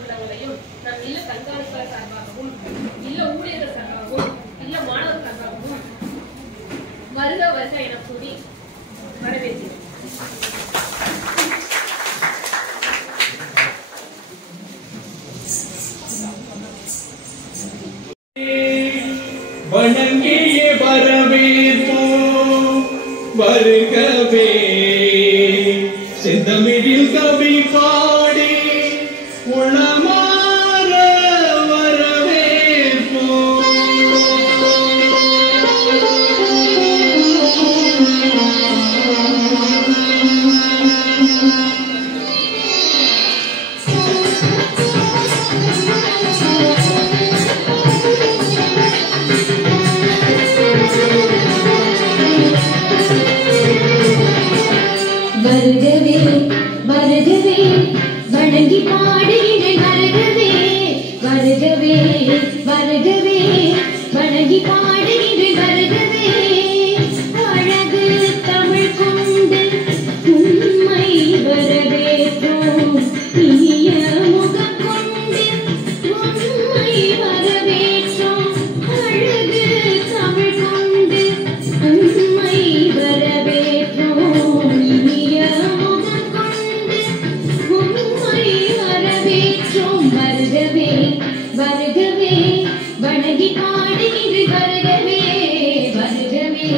உள்ளவங்களையும் நம் இல்ல கண்காணிப்பாளர் சார்பாகவும் இல்ல ஊழியர்கள் சார்பாகவும் இல்ல மாணவர் சார்பாகவும் வருக வருக என கூறி வரவேற்கிறேன். வணங்கிய வரவேற்போம் வருகவே செந்தமிழில் கவி பாடி உளமாற வரவேற்போம். வருகவே வருகவே வணங்கி பாடுகிறேன் வருகவே வருகவே வருகவே வணங்கி பாடுகிறேன் வருகவே அழகு தமிழ் கொண்டு உண்மை வரவேற்றோம் இனிய முகம் கொண்டு உண்மை வரவேற்றோம் அழகு தமிழ் கொண்டு உண்மை வரவேற்றோம் இனிய முகம் கொண்டு உண்மை வரவேற்றோம் வருகவே வருகவே வணங்கி பாடுகிறேன் வருகவே வருகவே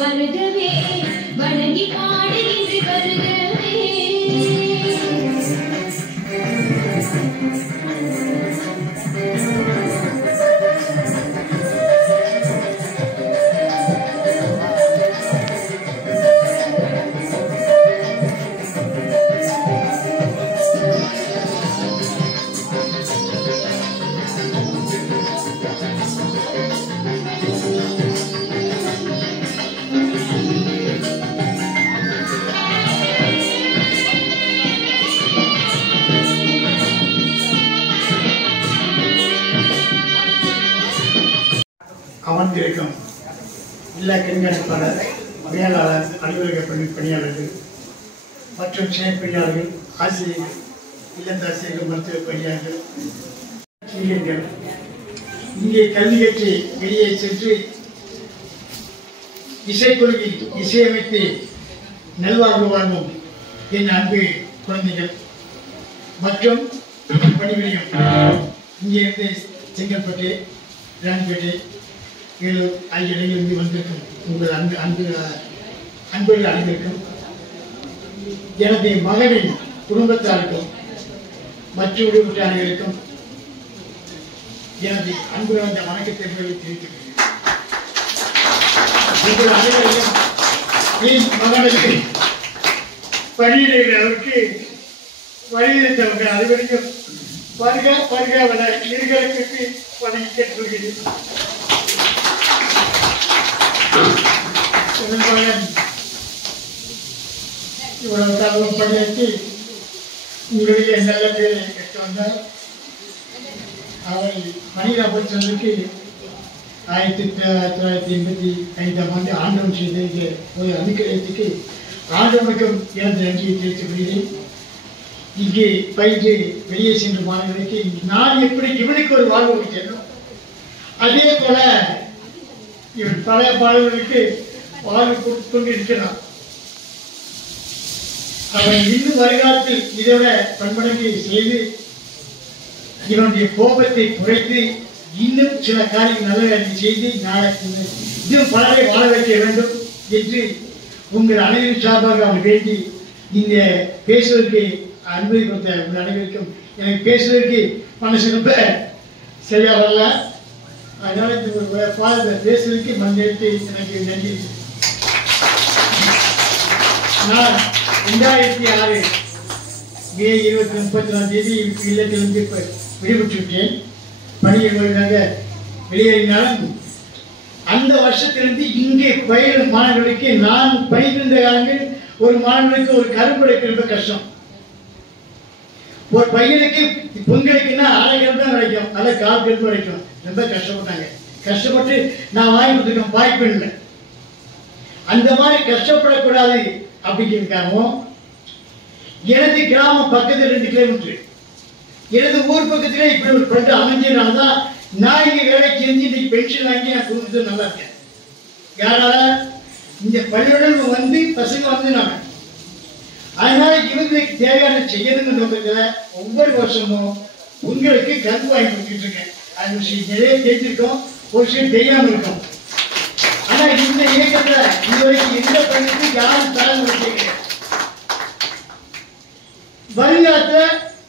வருகவே வணங்கி பாடுகிறேன் வருகவே. அமர்ந்திருக்கும் இல்ல கண்காணிப்பாளர், மேலாளர், அலுவலக பணியாளர்கள் மற்றும் செயற்பணியாளர்கள், ஆசிரியர்கள், இல்லத்தாசிரியர்கள், மருத்துவ பணியாளர்கள், இங்கே கல்வி கற்று வெளியே சென்று இசைக்குழுவில் இசையமைத்து நல்வாழ்வு வாழ்வும் என் அன்பு குழந்தைகள் மற்றும் பணிபுரியும் இங்கிருந்து செங்கல்பட்டு, ராணிப்பேட்டை, வேலூர் ஆகிய இடங்களிலிருந்து வந்திருக்கும் உங்கள் அன்பர்கள் அனைவருக்கும், எனது மகனின் குடும்பத்தாருக்கும் மற்ற உறவுகளுக்கும் எனது அன்பு வந்த வணக்கத்தை தெரிவித்துக் உங்கள் அனைவரையும் என் மகனுக்கு பணியிடுகிற அளவுக்கு வருகிறவங்க அனைவரையும் வருக வருக வர இருகளுக்கு வணங்கி கேட்டுக்கொள்கிறேன். இவ்வளவு தகவல் பணியாற்றி உங்களுடைய நல்ல பேரை கேட்டு வந்தார். அவர் மணிராபுரம் சென்றுக்கு 1985 ஆண்டவன் செய்த ஒரு அனுக்கிரகத்துக்கு ஆண்டவனுக்கும் எனது நன்றியை தெரிவித்துக் கொள்கிறேன். இங்கே பயின்று வெளியே சென்ற மாணவர்களுக்கு நான் எப்படி இவனுக்கு ஒரு வாழ்வு கொடுத்தேனோ அதே போல இவன் பல மாணவர்களுக்கு வாழ்வு கொடுத்து கொண்டு இருக்கிறான். அவன் இன்னும் வருகாலத்தில் இதோட பன்மடங்கு செய்து இவனுடைய கோபத்தை குறைத்து இன்னும் சில காரியங்கள் நல்ல காரியம் செய்து நாளைக்கு இன்னும் பலரை வாழ வைக்க வேண்டும் என்று உங்கள் அனைவரும் சார்பாக அவர் வேண்டி இந்த பேசுவதற்கு அனுமதி கொடுத்த உங்கள் அனைவருக்கும் எனக்கு பேசுவதற்கு மனசு ரொம்ப சரியா வரல. அதனால பேசுவதற்கு மந்திரத்தை எனக்கு நன்றி. நான் 2006 மே 34 இல்லத்திலிருந்து விடுபட்டு விட்டேன். பணியில் வழியாக வெளியேறினாலும் அந்த வருஷத்திலிருந்து இங்கே பயிலும் மாணவர்களுக்கு நான் பயிர்ந்த காலங்கள் ஒரு மாணவனுக்கு ஒரு கரும்பு ரொம்ப கஷ்டம். ஒரு பையனுக்கு பொங்கலுக்குன்னா அரை கரும்பு தான் கிடைக்கும், அதை 1/4 கரும்பு கிடைக்கும். ரொம்ப கஷ்டப்பட்டாங்க. கஷ்டப்பட்டு நான் வாங்கி கொடுத்துருக்கேன், வாய்ப்பு இல்லை. அந்த மாதிரி கஷ்டப்படக்கூடாது அப்படிங்கிறதுக்காகவும் எனது கிராமம் பக்கத்தில் 2 கிலோமீட்டர் எனது ஊர் பக்கத்திலே இப்படி ஒரு பட்டு அமைஞ்சதுனால்தான் நான் இங்கே வேலைக்கு செஞ்சு இன்னைக்கு பென்ஷன் வாங்கி நான் குடும்பத்தில் நல்லா இருக்கேன். யாரால இந்த பள்ளியுடன் வந்து பசங்க வந்து நான் அதனால இவங்களுக்கு தேவையான செய்யணுங்கிற நோக்கத்தில் ஒவ்வொரு வருஷமும் உங்களுக்கு கல்வி வாங்கி கொடுத்துட்டு இருக்கேன். அது நிறைய தெரிஞ்சிருக்கோம், ஒரு சில தெரியாமல் இருக்கும். ஆனா இந்த இயக்கத்தில் இதுவரைக்கும் எந்த பள்ளிக்கு யாரும் தரம் கொடுத்தீங்க. வருங்காலத்துல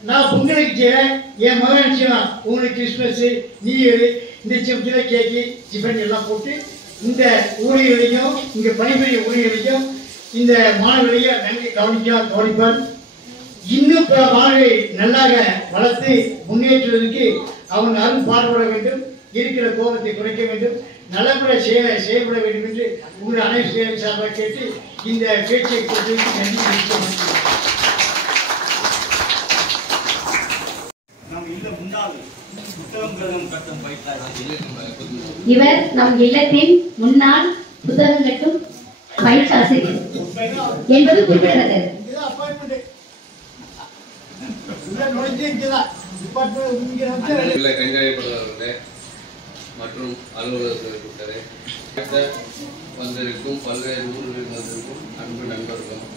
நான் பொங்கலுக்கு செய்யறேன், என் மகன் செய்வான். உங்களுக்கு கிறிஸ்துமஸ் நியூ இயர் இந்த சிப்பத்தில் கேக்கு டிஃபன் எல்லாம் போட்டு இந்த ஊழியர்களையும் இங்கே பணிபுரிய ஊழியர்களையும் இந்த மாணவர்களையும் நன்றி கவனிப்பார். இன்னும் பல மாணவர்களை நல்லாக வளர்த்து முன்னேற்றுவதற்கு அவங்க அருள் பாடுபட வேண்டும், இருக்கிற கோபத்தை குறைக்க வேண்டும், நல்லபுற செயல்பட வேண்டும் என்று உங்கள் அனைத்து சார்பாக கேட்டு இந்த பேச்சை கொடுத்ததற்கு நன்றி. இவர் நம் இல்லத்தின் முன்னாள் புத்தகம் கட்டும் பயிற்சாசிரியர் என்பது குறிப்பிடத்தக்கது. கண்காணிப்பாளர்களே மற்றும் அலுவலர்கள் வந்திருக்கும் பல்வேறு ஊர்களில் வந்திருக்கும் அன்பு நண்பர்களும்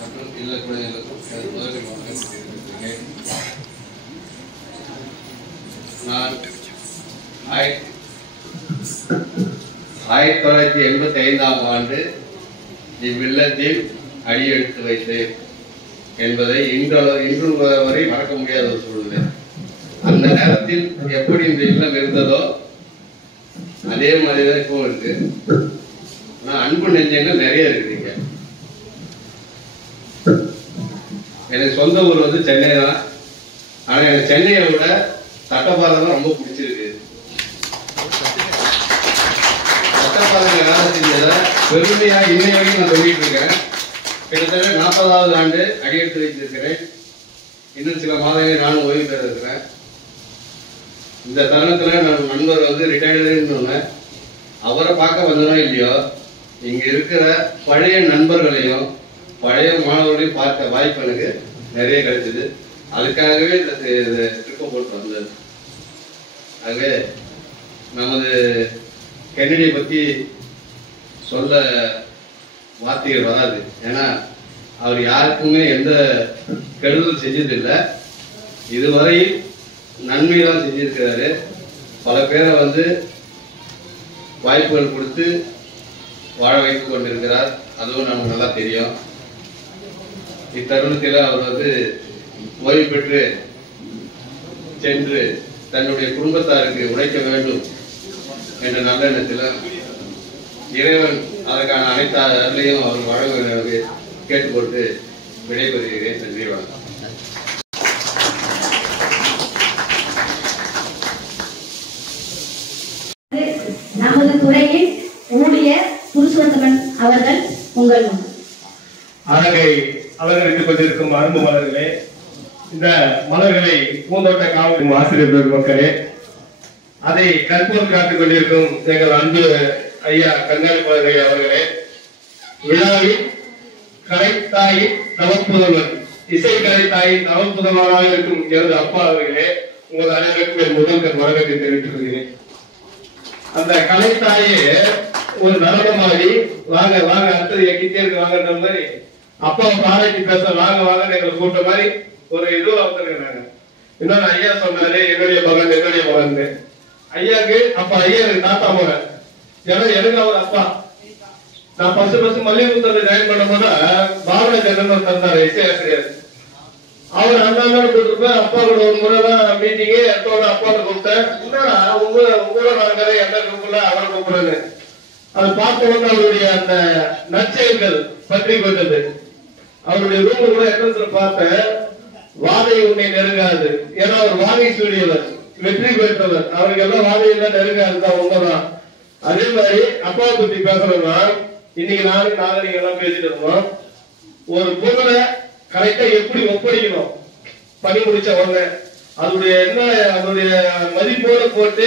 மற்றும் இல்ல குழந்தைகளுக்கும் முதலில் வணக்கம். நான் 1985ஆம் ஆண்டு இவ்வில்லத்தில் அடியெடுத்து வைத்தேன் என்பதை இன்று வரை மறக்க முடியாத ஒரு சூழ்நிலை. அந்த நேரத்தில் எப்படி இந்த இல்லம் இருந்ததோ அதே மாதிரிதான் இப்போ இருக்கு. ஆனா அன்பு நெஞ்சங்கள் நிறைய இருக்குறீங்க. எனக்கு சொந்த ஊர் வந்து சென்னை தான். ஆனா எனக்கு சென்னையை விட சட்டப்பாறை தான் ரொம்ப பிடிச்சிருக்கு. சட்டப்பாறையில வேலை செஞ்சதை பெருமையா இன்னைய வரைக்கும் நான் சொல்லிட்டு இருக்கேன். கிட்டத்தட்ட 40வது ஆண்டு அடியெடுத்து வைத்திருக்கிறேன். இன்னும் சில மாதங்களில் நானும் ஓய்வு பெற இருக்கிறேன். இந்த தருணத்துல நான் நண்பர் வந்து ரிட்டையர்டுன்னு அவரை பார்க்க வந்தனோ இல்லையோ, இங்க இருக்கிற பழைய நண்பர்களையும் பழைய மாணவர்களையும் பார்க்க வாய்ப்பு எனக்கு நிறைய கிடைச்சது. அதுக்காகவே இந்த ட்ரிப்பை போட்டு வந்தது. ஆகவே நமது கென்னடியை பற்றி சொல்ல வார்த்தைகள் வராது. ஏன்னா அவர் யாருக்குமே எந்த கெடுதல் செஞ்சதில்லை. இதுவரை நன்மை தான் செஞ்சிருக்கிறாரு. பல பேரை வந்து வாய்ப்புகள் கொடுத்து வாழ வைத்துக் கொண்டிருக்கிறார். அதுவும் நமக்கு நல்லா தெரியும். இத்தருணத்தில் அவர் வந்து ஓய்வு பெற்று சென்று தன்னுடைய குடும்பத்தாருக்கு உழைக்க வேண்டும் என்ற நல்ல எண்ணத்தில் இறைவன் அதற்கான அனைத்து அருளையும் அவர் வழங்க கேட்டுக்கொண்டு விடைபெறுகிறேன். நன்றி, வணக்கம். நமது துறையின் ஊழியர் புருஷோத்தமன் அவர்கள் உங்கள் அரங்கை அலங்கரித்துக் கொண்டிருக்கும் அன்பு மலர்களே, இந்த மலர்களை பூந்தோட்ட காவல் ஆசிரியர் மக்களே, அதை கற்பூர் காத்துக் கொண்டிருக்கும் எங்கள் அன்பு ஐயா கண்காணிப்பாளர்கள் அவர்களே, விழாவில் கலைத்தாயின் தவப்புதல்வன் இசை கலைத்தாயின் தவப்புதல்வனாக இருக்கும் எனது அப்பா அவர்களே, உங்கள் அனைவருக்கும் என் முதல் வணக்கத்தை தெரிவித்துக் கொள்கிறேன். அந்த கலைத்தாயே ஒரு நடனமாடி வாங்க வாங்க அடுத்தது எங்கிட்டே இருக்கு வாங்கன்ற மாதிரி அப்பாவை பாராட்டி பேச வாங்க வாங்கன்னு எங்களை கூட்ட மாதிரி ஒரு இதுவா வந்திருக்கிறாங்க. இன்னொன்னு ஐயா சொன்னாரு என்னுடைய மகன் ஐயாக்கு அப்ப ஐயா எனக்கு தாத்தா மகன். ஏன்னா எனக்கு அவர் அப்பா. நான் ஃபர்ஸ்ட் மல்லிகைபுத்தூர்ல ஜாயின் பண்ணும் போது பாரதிராஜன் தந்தாரு இசை ஆசிரியர். அவர் அண்ணா கூட்டிருப்பேன். அப்பா கூட ஒரு முறைதான் மீட்டிங்கு எத்தோட அப்பாட்ட கூப்பிட்டேன். என்னடா உங்களோட நாங்க என்ன கூப்பிடல அவரை கூப்பிடுறேன்னு. அது பார்த்த உடனே அவருடைய அந்த நற்செயல்கள் பற்றி கொண்டது. அவருடைய ரூம் கூட எத்தனை பார்த்தேன். வாதை உன்னை நெருங்காது. ஏன்னா அவர் வாதை சூடியவர், வெற்றி பெற்றவர். அவருக்கு எல்லாம் வாதையெல்லாம் நெருங்காதுதான் உண்மைதான். அதே மாதிரி அப்பாவை பத்தி பேசணும்னா இன்னைக்கு நாளைக்கு எல்லாம் பேசிட்டு இருக்கோம். ஒரு பொருளை கரெக்டா எப்படி ஒப்படைக்கணும் பணி முடிச்ச உடனே அதனுடைய என்ன அதனுடைய மதிப்போட போட்டு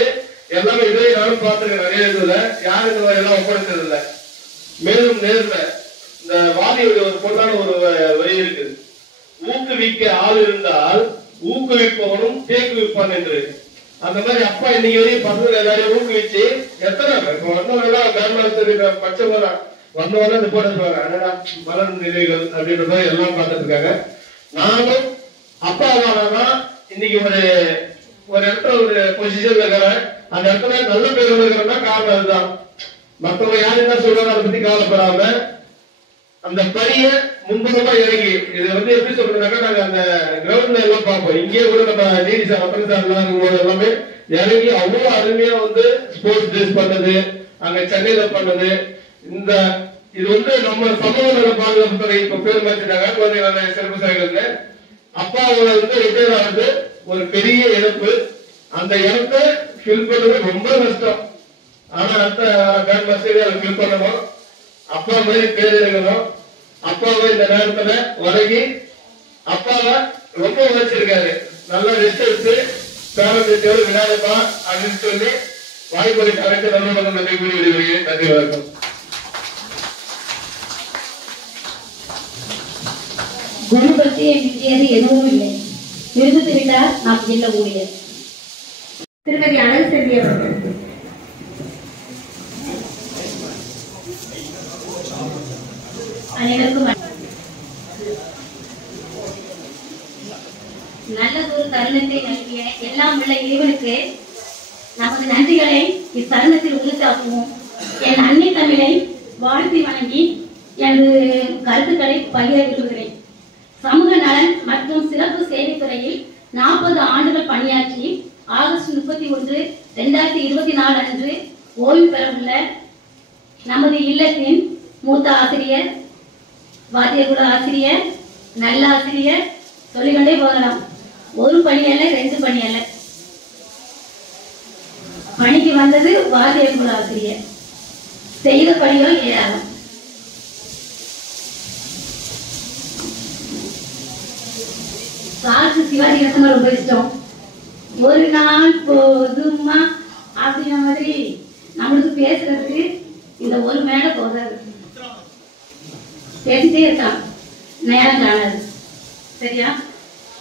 எல்லாமே இதுவே நானும் பார்த்துருக்கேன். நிறைய இதுல யாரும் இந்த மாதிரி எல்லாம் ஒப்படைச்சது இல்லை. மேலும் நேர்ல இந்த வாதியுடைய ஒரு பொருளான ஒரு வரி இருக்கு. ஊக்குவிக்க ஆள் இருந்தால் ஊக்குவிப்பவனும் தேக்குவிப்பான் என்று. அந்த மாதிரி அப்பா இன்னைக்கு வரையும் பசங்க எல்லாரையும் ஊக்குவிச்சு எத்தனை வந்தவங்கெல்லாம் கவர்மெண்ட் பச்சை வந்தவங்க இந்த போட்டு சொல்லுவாங்க அடடா மலர் நிலைகள் அப்படின்ற மாதிரி எல்லாம் பார்த்துட்டு இருக்காங்க. நானும் அப்பா தான் இன்னைக்கு ஒரு இடத்துல ஒரு பொசிஷன்ல இருக்கிறேன். அந்த இடத்துல நல்ல பேர் இருக்கிறேன்னா காரணம் அதுதான். மற்றவங்க யாரு என்ன சொல்றாங்க அதை பத்தி கவலைப்படாம அந்த பணிய முன்புறமா இறங்கி இது எப்படி சொல்றதுனாக்கா நாங்க அந்த கிரவுண்ட்ல எல்லாம் பார்ப்போம். இங்கே கூட நம்ம டிடி சார் அப்பன் சார் எல்லாம் எல்லாமே இறங்கி அவ்வளவு அருமையா ஸ்போர்ட்ஸ் ட்ரெஸ் பண்ணது அங்க சென்னையில பண்ணது. இந்த இது நம்ம சமூக நல பாதுகாப்பு துறை இப்ப பேர் மாற்றிட்டாங்க குழந்தைகள் சிறப்பு சேவைகளுக்கு. அப்பாவோட ரிட்டையர் ஆகுது ஒரு பெரிய இழப்பு. அந்த இடத்தை ஃபில் பண்றது ரொம்ப கஷ்டம். ஆனா அடுத்த பேர் அதை ஃபில் பண்ணணும். அப்பா மாதிரி பேர் இருக்கணும். அப்பாவை இந்த நேரத்துல வழங்கி அப்பாவை ரொம்ப உழைச்சிருக்காரு. நல்லா ரெஸ்ட் எடுத்து பேரம்பேத்தியோடு விநாயகப்பா அப்படின்னு சொல்லி வாய்ப்பொழி அனைத்து நல்ல நன்றி கூறி விடுகிறேன். நன்றி, வணக்கம். குரு பற்றிய மிஞ்சியது எதுவும் இல்லை. நிரூபித்து விட்டார் நாம் இல்ல ஊழியர். திருமதி அழகு செல்வி அவர்கள். அனைவருக்கும் நல்லதொரு தருணத்தை நல்கிய எல்லாம் உள்ள இறைவனுக்கு நமது நன்றிகளை இத்தருணத்தில் உறுத்தாக்குவோம். என் அன்னை தமிழை வாழ்த்தி வணங்கி எனது கருத்துக்களை பகிர விரும்புகிறேன். சமூக நலன் மற்றும் சிறப்பு சேவைத்துறையில் 40 ஆண்டுகள் பணியாற்றி ஆகஸ்ட் 31, 2024 அன்று ஓய்வு பெறவுள்ள நமது இல்லத்தின் மூத்த ஆசிரியர், வாத்தியகுல ஆசிரியர், நல்ல ஆசிரியர் சொல்லிக்கொண்டே போகலாம். ஒரு பணி அல்ல, 2 பணி அல்ல. பணிக்கு வந்தது வாத்தியகுல ஆசிரியர், செய்த பணியோ ஏராளம். சாருக்கு சிவாஜி கணேசன் ரொம்ப இஷ்டம். ஒரு நாள் போதுமா அப்படிங்கிற மாதிரி நம்மளுக்கு பேசுறதுக்கு இந்த ஒரு மேடை போதாது. பேசிட்டே இருக்கலாம், நேரம் காணாது. சரியா?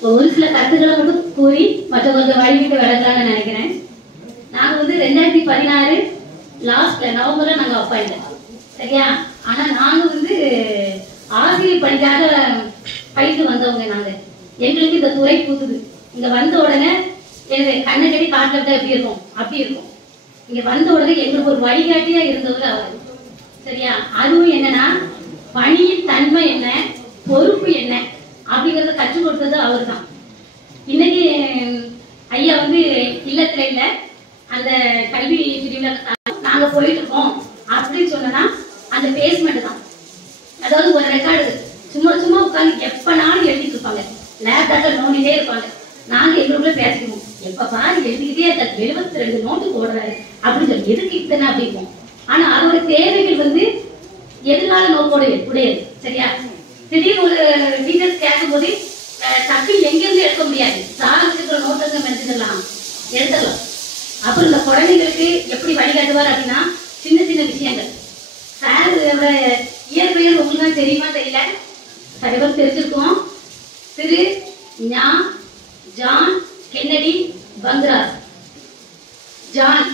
ஒரு சில கருத்துக்களை மட்டும் கூறி மற்ற கொஞ்சம் வழிவிட்டு விளக்கலாம்னு நினைக்கிறேன். நாங்க 2016 லாஸ்ட்ல நவம்பர்ல நாங்க அப்பாயிண்ட். சரியா? ஆனா நாங்க ஆசிரியர் பணிக்காக பயிற்சி வந்தவங்க. நாங்க எங்களுக்கு இந்த துறை புதுது. இங்க வந்த உடனே கண்ணை கட்டி காட்டுல விட்டா எப்படி இருக்கும் அப்படி இருக்கும். இங்க வந்த உடனே எங்களுக்கு ஒரு வழிகாட்டியா இருந்தவர் அவர். சரியா? அதுவும் என்னன்னா பணியின் தன்மை என்ன, பொறுப்பு என்ன அப்படிங்கறத கற்றுக் கொடுத்தது அவர் தான். இன்னைக்கு ஐயா இல்லத்துல இல்ல, அந்த கல்வி பிரிவுல நாங்க போயிட்டு இருக்கோம் அப்படின்னு சொன்னா அந்த பேஸ்மெண்ட் தான். அதாவது ஒரு ரெக்கார்டு சும்மா சும்மா உட்காந்து எப்பனாலும் எழுதிட்டு இருப்பாங்க. லேப்டாப்ல நோண்டிட்டே இருப்பாங்க. நாங்க எங்களுக்குள்ள பேசிக்குவோம், எப்ப பாரு எழுதிக்கிட்டே இருக்காரு, 72 நோட்டு போடுறாரு அப்படின்னு சொல்லி எதுக்கு இத்தனை அப்படிப்போம். ஆனா அதோட தேவைகள் எதிர்கால நோக்கோடு உடையது. சரியா? திடீர்னு ஒரு டீச்சர்ஸ் கேட்கும் போது தப்பி எங்கிருந்து எடுக்க முடியாது. சாருக்கு இருக்கிற நோட்டை மென்ஷன்லாம் எடுத்துடலாம். அப்புறம் இந்த குழந்தைங்களுக்கு எப்படி வழிகாட்டுவார் அப்படின்னா சின்ன சின்ன விஷயங்கள். சாரோட இயற்பெயர் உங்களுக்கு தெரியுமா தெரியல, நிறைய பேர் தெரிஞ்சிருக்கோம். திரு ஜான் கென்னடி பங்கராஜ். ஜான்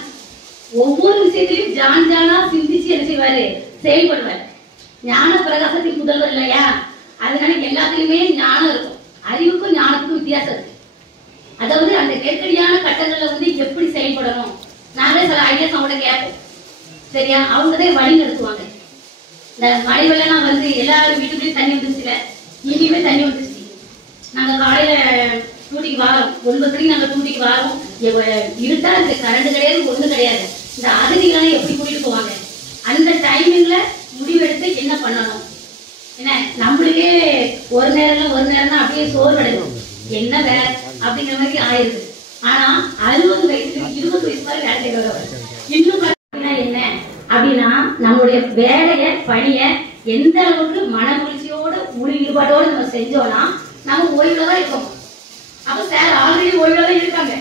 ஒவ்வொரு விஷயத்திலும் ஜானா சிந்திச்சு என்ன செய்வாரு, செயல்படுவார். ஞான பிரகாசத்தின் முதல்வர் இல்லையா? அதனால எல்லாத்துலயுமே ஞானம் இருக்கும். அறிவுக்கும் ஞானத்துக்கும் வித்தியாசம் இருக்கு. அதாவது அந்த நெருக்கடியான கட்டங்கள்ல எப்படி செயல்படணும், நாங்களே சில ஐடியாஸ் அவங்கள கேட்போம். சரியா? அவங்கதான் வழி நடத்துவாங்க. இந்த மழை வெள்ளம்லாம் எல்லாரும் வீட்டுக்குள்ளேயும் தண்ணி வந்துருச்சுல, இங்கேயுமே தண்ணி வந்துருச்சு. நாங்க காலையில டூட்டிக்கு வாரோம், 9 மணிக்கு நாங்க டூட்டிக்கு வாரோம். இருட்டா இருக்கு, கரண்ட் கிடையாது, ஒண்ணும் கிடையாது. இந்த அகதிகளாம் எப்படி கூட்டிட்டு போவாங்க? அந்த டைமிங்ல முடிவெடுத்து என்ன பண்ணணும், என்ன நம்மளுக்கே ஒரு நேரம் தான் அப்படியே சோறு கிடைக்கும். என்ன வேலை அப்படிங்கிற மாதிரி ஆயிருக்கு. ஆனா 60 வயசுல 20 வயசு மாதிரி வேலை செய்வாங்க. இன்னும் என்ன அப்படின்னா நம்மளுடைய வேலைய பணிய எந்த அளவுக்கு மன மகிழ்ச்சியோட முழு ஈடுபாட்டோட நம்ம செஞ்சோம்னா நம்ம ஓய்வுல தான் இருக்கோம். அப்ப சார் ஆல்ரெடி ஓய்வுல தான் இருக்காங்க.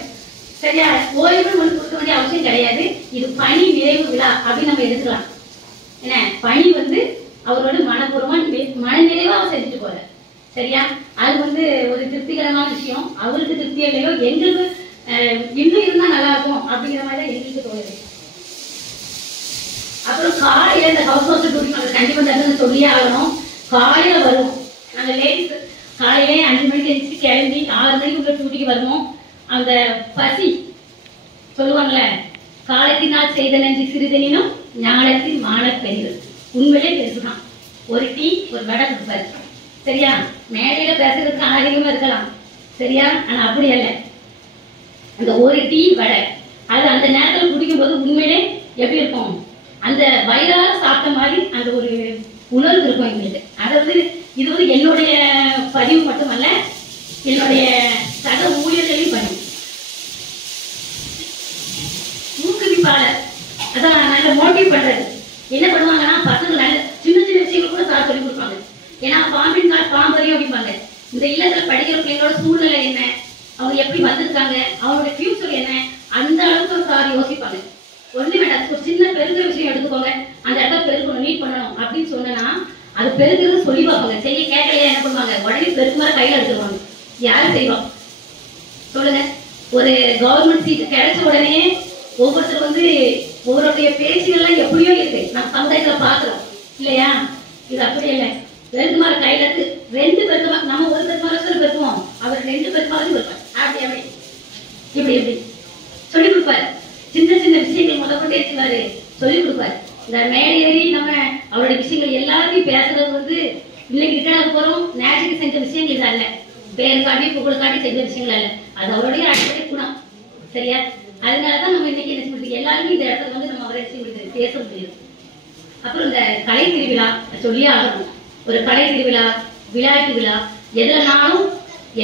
சரியா? ஓய்வு கொடுக்க வேண்டிய அவசியம் கிடையாது. இது பணி நிறைவு விழா அப்படின்னு நம்ம எடுத்துக்கலாம். என்ன பணி அவரோட மனப்பூர்வமா மன நிறைவா அவர் செஞ்சுட்டு போறாரு. சரியா? அது வந்து ஒரு திருப்திகரமான விஷயம். அவருக்கு திருப்தி இல்லையோ, எங்களுக்கு இன்னும் இருந்தா நல்லா இருக்கும் அப்படிங்கிற மாதிரி தான் எங்களுக்கு தோணுது. அப்புறம் காலையில இந்த ஹவுஸ் ஹவுஸ் டியூட்டி நாங்கள் கண்டிப்பாக தரணும்னு சொல்லியே ஆகணும். காலையில வருவோம் நாங்கள் லேடிஸ். காலையிலே 5 மணிக்கு எழுந்து கிளம்பி 6 மணிக்கு உள்ள டியூட்டிக்கு வருவோம். அந்த பசி சொல்லுவாங்கல்ல, காலத்தினால் செய்த நன்றி சிறிதனினும் ஞானத்தின் மான பெரியது. உண்மையிலே பெருசுதான். ஒரு டீ ஒரு வடை கொடுப்பாரு. சரியா? மேடையில பேசுறதுக்கு ஆரோக்கியமா இருக்கலாம். சரியா? ஆனா அப்படி அல்ல. அந்த ஒரு டீ வடை அது அந்த நேரத்தில் குடிக்கும்போது உண்மையிலே எப்படி இருக்கும்? அந்த வயிறார சாப்பிட்ட மாதிரி அந்த ஒரு உணர்வு இருக்கும் எங்களுக்கு. அதை வந்து இது வந்து என்னுடைய பதிவு மட்டுமல்ல, என்னுடைய சக ஊழியர்களையும் பதிவு. ஊக்குவிப்பாளர் அதான் நல்ல மோட்டிவ் பண்றது. என்ன பண்ணுவாங்கன்னா, பசங்க நல்ல சின்ன சின்ன விஷயங்கள் கூட சார் சொல்லி கொடுப்பாங்க. ஏன்னா பாம்பின் கால் பாம்பறியும் அப்படிம்பாங்க. இந்த இல்லத்துல படிக்கிற பிள்ளைங்களோட சூழ்நிலை என்ன, அவங்க எப்படி வந்திருக்காங்க, அவங்களுடைய ஃபியூச்சர் என்ன, அந்த அளவுக்கு சார் யோசிப்பாங்க. ஒண்ணு வேண்டாம், ஒரு சின்ன பெருக்கிற விஷயம் எடுத்துக்கோங்க, அந்த இடத்துல பெருக்கணும், நீட் பண்ணணும் அப்படின்னு சொன்னா அது பெருக்கிறது சொல்லி பார்ப்பாங்க. செய்ய கேட்கலையா என்ன பண்ணுவாங்க, உடனே பெருக்கு மாதிரி கையில எடுத்துருவாங்க. யாரும் செய்வோம் சொல்லுங்க? ஒரு கவர்மெண்ட் சீட் கிடைச்ச உடனே ஒவ்வொருத்தர் வந்து ஒவ்வொருடைய பேச்சுகள்லாம் எப்படியோ இருக்கு, நம்ம சமுதாயத்துல பாக்குறோம் இல்லையா? இது அப்படி இல்லை. பெருக்கு மாதிரி கையில எடுத்து 2 பெருக்கு, நம்ம ஒரு பெருக்கு மாதிரி பெருக்குவோம், அவர் 2 பெருக்கு மாதிரி இருப்பார். அப்படி அப்படி இப்படி எப்படி சொல்லி கொடுப்பாரு. சின்ன சின்ன விஷயங்கள் முதற்கொண்டே செய்வாரு, சொல்லி கொடுப்பாரு. இந்த மேலே ஏறி நம்ம அவருடைய விஷயங்கள் எல்லாத்தையும் பேசுறது வந்து இன்னைக்கு ரிட்டர்ன் போறோம். நேற்றுக்கு செஞ்ச விஷயங்கள் இது அல்ல, பேர் காட்டி புகழ் காட்டி செஞ்ச விஷயங்கள் அல்ல. அது அவருடைய அடிப்படை குணம். சரியா? அதனாலதான் நம்ம இன்னைக்கு என்ன செய்ய எல்லாருமே இந்த இடத்துல வந்து நம்ம அவரை பேச முடியும். அப்புறம் இந்த கலை திருவிழா சொல்லியே ஆகணும். ஒரு கலை திருவிழா, விளையாட்டு விழா, எதுலனாலும்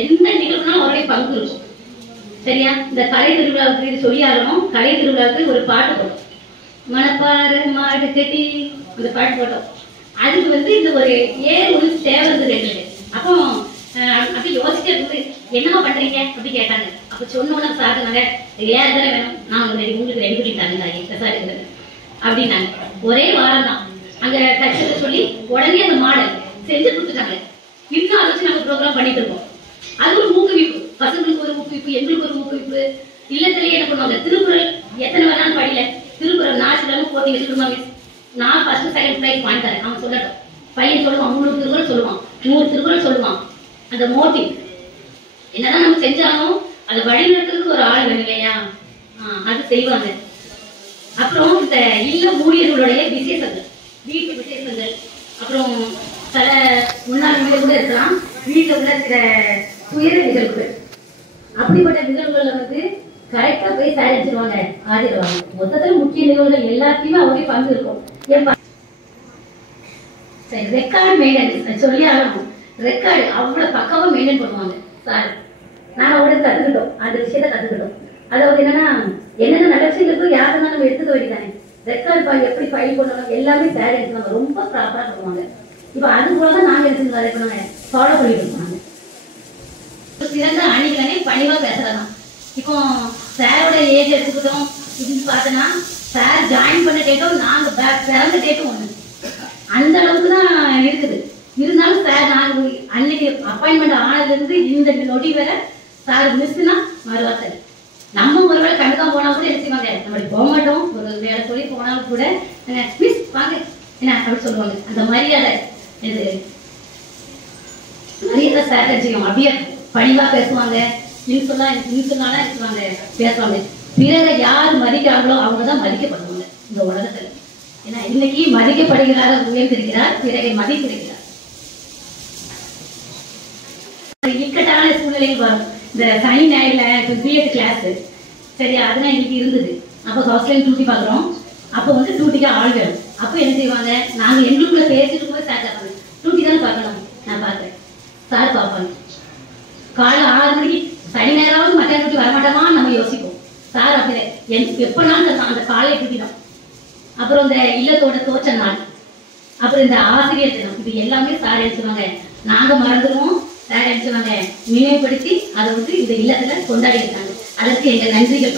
எந்த நிகழ்வுனாலும் அவருடைய பங்கு இருக்கும். சரியா? இந்த கலை திருவிழாவுக்கு இது சொல்லி ஆகணும். கலை திருவிழாவுக்கு ஒரு பாட்டு போட்டோம், மணப்பாறை மாடு கட்டி அந்த பாட்டு போட்டோம். அதுக்கு வந்து இந்த ஒரு ஒரு தேவை இருந்தது எங்களுக்கு. அப்போ அப்படி யோசிச்சு இருந்து என்னமா பண்றீங்க அப்படி கேட்டாங்க. அப்ப சொன்னோன்னு சாகுனாங்க, ஏன் தானே வேணும், நான் உங்களுக்கு ரெடி பண்ணிட்டாங்க அப்படின்னாங்க. ஒரே வாரம் தான் அங்க கட்சியில சொல்லி உடனே அந்த மாடல் செஞ்சு கொடுத்துட்டாங்க. இன்னும் அதை வச்சு நாங்க ப்ரோக்ராம் பண்ணிட்டு இருக்கோம். அது ஒரு ஊக்குவிப்பு, பசங்களுக்கு ஒரு ஊக்குவிப்பு, எங்களுக்கு ஒரு ஊக்குவிப்பு. இல்லத்திலேயே என்ன பண்ணுவாங்க, திருக்குறள் எத்தனை வேணாலும் படியில திருக்குறள் நாச்சுலாம் போட்டி வச்சுக்கிடுவாங்க. நான் ஃபர்ஸ்ட் செகண்ட் பிரைஸ் வாங்கி தரேன் அவன் சொல்லட்டும். பையன் சொல்லுவான் 300 திருக்குறள் சொல்லுவான், 100 திருக்குறள் சொல்லுவான். அந்த மோட்டிவ் என்னதான் நம்ம செஞ்சாலும் அதை வழிநடத்துறதுக்கு ஒரு ஆள் வேணும் இல்லையா? அது செய்வாங்க. அப்புறம் இந்த இல்ல ஊழியர்களுடைய விசேஷங்கள், வீட்டு விசேஷங்கள், அப்புறம் சில முன்னாள் வீடு கூட இருக்கலாம், வீட்டில் உள்ள சில துயர நிகழ்வுகள், அப்படிப்பட்ட நிகழ்வுகளை வந்து கரெக்டா போய் தயாரிச்சிருவாங்க, ஆடிடுவாங்க. மொத்தத்துல முக்கிய நிகழ்வுகள் எல்லாத்தையுமே அவங்க பங்கு இருக்கும். சரி, ரெக்கார்டு மெயின்டெனன்ஸ் சொல்லி ஆகணும். ரெக்கார்டு அவ்வளவு பக்காவா மெயின்டைன் பண்ணுவாங்க சார். நாங்க அவங்கள கத்துக்கிட்டோம், அந்த விஷயத்த கத்துக்கிட்டோம். அதாவது என்னென்ன நல்ல விஷயங்களுக்கு யாருன்னா நம்ம எடுத்துக்க வேண்டியதானே. ரெக்கார்டு எப்படி ஃபைல் பண்ணணும் எல்லாமே சார் எடுத்துவாங்க, ரொம்ப ப்ராப்பரா பண்ணுவாங்க. இப்ப அது போலதான் நாங்க எடுத்துருந்தோம், இப்ப நாங்க ஃபாலோ பண்ணிட்டு இருக்கோம். சிறந்த அணிகளே பணிவா பேசுறதான். இப்போ சாரோட ஏஜ் எடுத்துக்கிட்டோம் இப்படின்னு பார்த்தோன்னா, சார் ஜாயின் பண்ண டேட்டும் நாங்க பிறந்த டேட்டும் ஒண்ணு, அந்த அளவுக்கு தான் இருக்குது. இருந்தாலும் சார் நாங்க அன்னைக்கு அப்பாயின்மெண்ட் ஆனதுல இருந்து இந்த நொடி வரை சார் மிஸ்னா மறுவாசல். நம்ம ஒருவேளை கண்டுக்காம போனா கூட என்ன செய்வாங்க, நம்ம போக மாட்டோம், ஒரு வேலை சொல்லி போனாலும் கூட மிஸ் வாங்க என்ன அப்படி சொல்லுவாங்க. அந்த மரியாதை இது மரியாதை சார் செய்யும். அப்படியே பணிவா பேசுவாங்க, இன்சுலானா இருக்குவாங்க, பேசுவாங்க. பிறரை யார் மதிக்கிறாங்களோ அவங்கதான் மதிக்கப்படுவாங்க இந்த உலகத்துல. ஏன்னா இன்னைக்கு மதிக்கப்படுகிறார், உயர்ந்திருக்கிறார், பிறரை மதித்திருக்கிறார். இக்கட்டான சூழ்நிலைகள் வரும். இந்த சனி ஞாயிறுல பிஎட் கிளாஸ் சரியா, அதெல்லாம் இன்னைக்கு இருந்தது. அப்போ ஹாஸ்டல் டியூட்டி பாக்குறோம். அப்போ வந்து டியூட்டிக்கு ஆள் வேணும். அப்போ என்ன செய்வாங்க, நாங்க எங்களுக்குள்ள பேசிட்டு போய் சார் கேட்பாங்க, டியூட்டி தானே பார்க்கணும், நான் பாக்குறேன் சார் பார்ப்பாங்க. காலை 6 மணிக்கு சனி நேரமாவது மத்தியான டியூட்டி வரமாட்டோமா நம்ம யோசிப்போம். சார் அப்படி எப்பனாலும் அந்த காலை டியூட்டி தான். அப்புறம் இந்த இல்லத்தோட தோச்ச நாள், அப்புறம் இந்த ஆசிரியர் தினம், இது எல்லாமே சார் எழுச்சுவாங்க. நாங்க மறந்துடுவோம், சார் எழுச்சுவாங்க நினைவுபடுத்தி அதை வந்து இந்த இல்லத்துல கொண்டாடி இருக்காங்க. அதற்கு எங்க நன்றிகள்.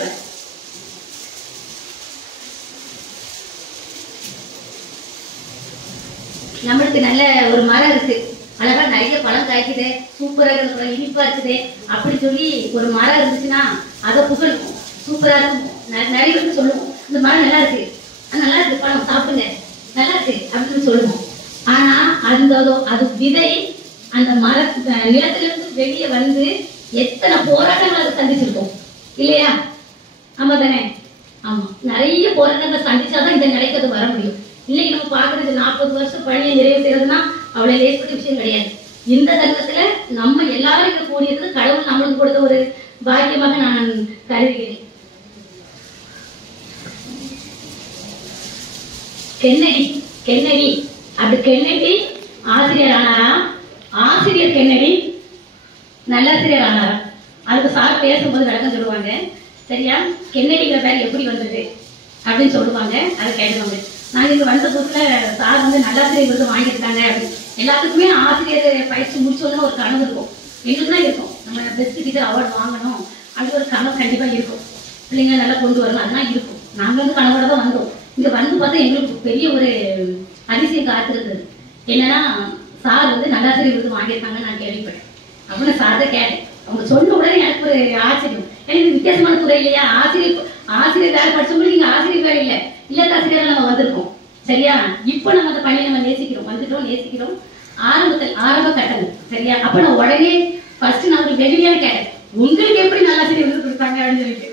நம்மளுக்கு நல்ல ஒரு மரம் இருக்கு, அழகா நிறைய பழம் காய்க்குது, சூப்பரா இருக்கிற இனிப்பா இருக்குது அப்படி சொல்லி ஒரு மரம் இருந்துச்சுன்னா அதை புகழும், சூப்பரா இருக்கும். நிறைய பேருக்கு சொல்லுவோம் இந்த மரம் நல்லா இருக்கு, நல்லா இருக்கு பழம் சாப்பிடுங்க நல்லா இருக்கு அப்படின்னு சொல்லுவோம். ஆனா அது விதை அந்த மர நிலத்திலிருந்து வெளியே வந்து எத்தனை போராட்டங்கள் அதை சந்திச்சிருக்கோம் இல்லையா? ஆமா தானே? ஆமா, நிறைய போராட்டங்கள் சந்திச்சாதான் இந்த நிலைக்கு அது வர முடியும். இன்னைக்கு நம்ம பாக்குறது 40 வருஷம் பணியை நிறைவு செய்யறதுன்னா அவ்வளவு லேசப்பட்ட விஷயம் கிடையாது. இந்த தருணத்துல நம்ம எல்லாரும் இங்க கூடியது கடவுள் நம்மளுக்கு கொடுத்த ஒரு பாக்கியமாக நான் கருதுகிறேன். கென்னடி அது கென்னடி ஆசிரியர் ஆனாரா, ஆசிரியர் கென்னடி நல்லாசிரியர் ஆனாரா? அதுக்கு சார் பேசும்போது விளக்கம் சொல்லுவாங்க. சரியா? கென்னடிங்கிற பேர் எப்படி வந்தது அப்படின்னு சொல்லுவாங்க. அதை கேட்டுவாங்க. நாங்கள் இங்கே வந்த புதுசுல சார் வந்து நல்லாசிரியர் விருது வாங்கியிருக்காங்க அப்படின்னு. எல்லாத்துக்குமே ஆசிரியர் பயிற்சி முடிச்சோன்னு ஒரு கனவு இருக்கும், எங்களுக்கு தான் இருக்கும். நம்ம பெஸ்ட் டீச்சர் அவார்டு வாங்கணும் அப்படி ஒரு கனவு கண்டிப்பாக இருக்கும். பிள்ளைங்க நல்லா கொண்டு வரணும் அதெல்லாம் இருக்கும். நாங்கள் வந்து கனவோட தான் வந்தோம். இங்கே வந்து பார்த்தா எங்களுக்கு பெரிய ஒரு அதிசயம் காத்திருந்தது. என்னன்னா சார் வந்து நல்லாசிரியர் விருது வாங்கியிருக்காங்கன்னு நான் கேள்விப்பட்டேன். அப்படின்னு சார் தான் கேட்டேன். அவங்க சொன்ன உடனே எனக்கு ஒரு ஆச்சரியம். எனக்கு வித்தியாசமான துறை இல்லையா? ஆசிரியர் வேலை படிச்சவங்களுக்கு இங்கே ஆசிரியர் வேலை இல்லை, இல்லத்தாசிரியர் நம்ம வந்திருக்கோம். சரியா? இப்போ நம்ம அந்த பணியை நம்ம நேசிக்கிறோம். ஆரம்ப கட்டணம். சரியா? அப்ப நான் உடனே ஃபர்ஸ்ட் நான் ஒரு வெளியே கேட்டேன், உங்களுக்கு எப்படி நல்லாசிரியர் விருது கொடுத்தாங்க அப்படின்னு சொல்லிட்டு.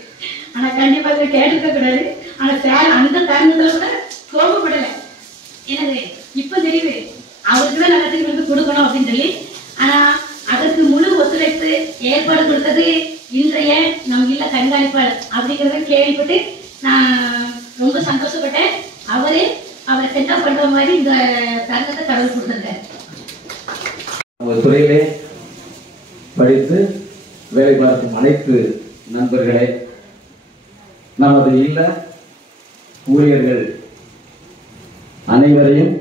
ஆனா கண்டிப்பா இதை கேட்டிருக்க கூடாது. ஆனா சார் அந்த தருணத்துல கூட கோபப்படலை. எனக்கு இப்ப தெரியுது அவருக்கு தான் நல்லாசிரியர் விருது கொடுக்கணும் அப்படின்னு சொல்லி. ஆனா அதற்கு முழு ஒத்துழைப்பு ஏற்பாடு கொடுத்தது இன்றைய நம் இல்ல கண்காணிப்பாளர் அப்படிங்கிறத கேள்விப்பட்டு நான் ரொம்ப சந்தோஷப்பட்டேன். அவரை சென்டா பண்ற மாதிரி இந்த தருணத்தை கடவுள் கொடுத்திருக்காரு. ஒரு துறையிலே படித்து வேலை பார்க்கும் அனைத்து நண்பர்களே, நமது இல்ல ஊழியர்கள் அனைவரையும்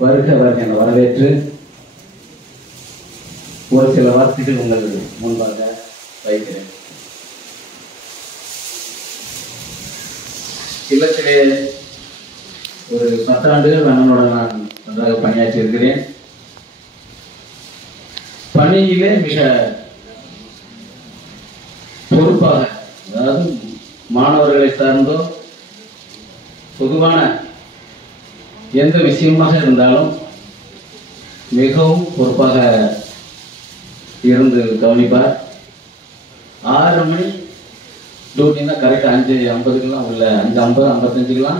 வருக என வரவேற்று ஒரு சில வார்த்தைகள் உங்கள் முன்பாக வைக்கிறேன். இல்லத்திலே ஒரு 10 ஆண்டுகள் அண்ணனோட நான் நன்றாக பணியாற்றி இருக்கிறேன். பணியிலே மிக பொறுப்பாக, அதாவது மாணவர்களை சார்ந்தோ பொதுவான எந்த விஷயமாக இருந்தாலும் மிகவும் பொறுப்பாக இருந்து கவனிப்பார். 6 மணி டியூட்டின்னா கரெக்டாக 5:50 உள்ள 5:50 55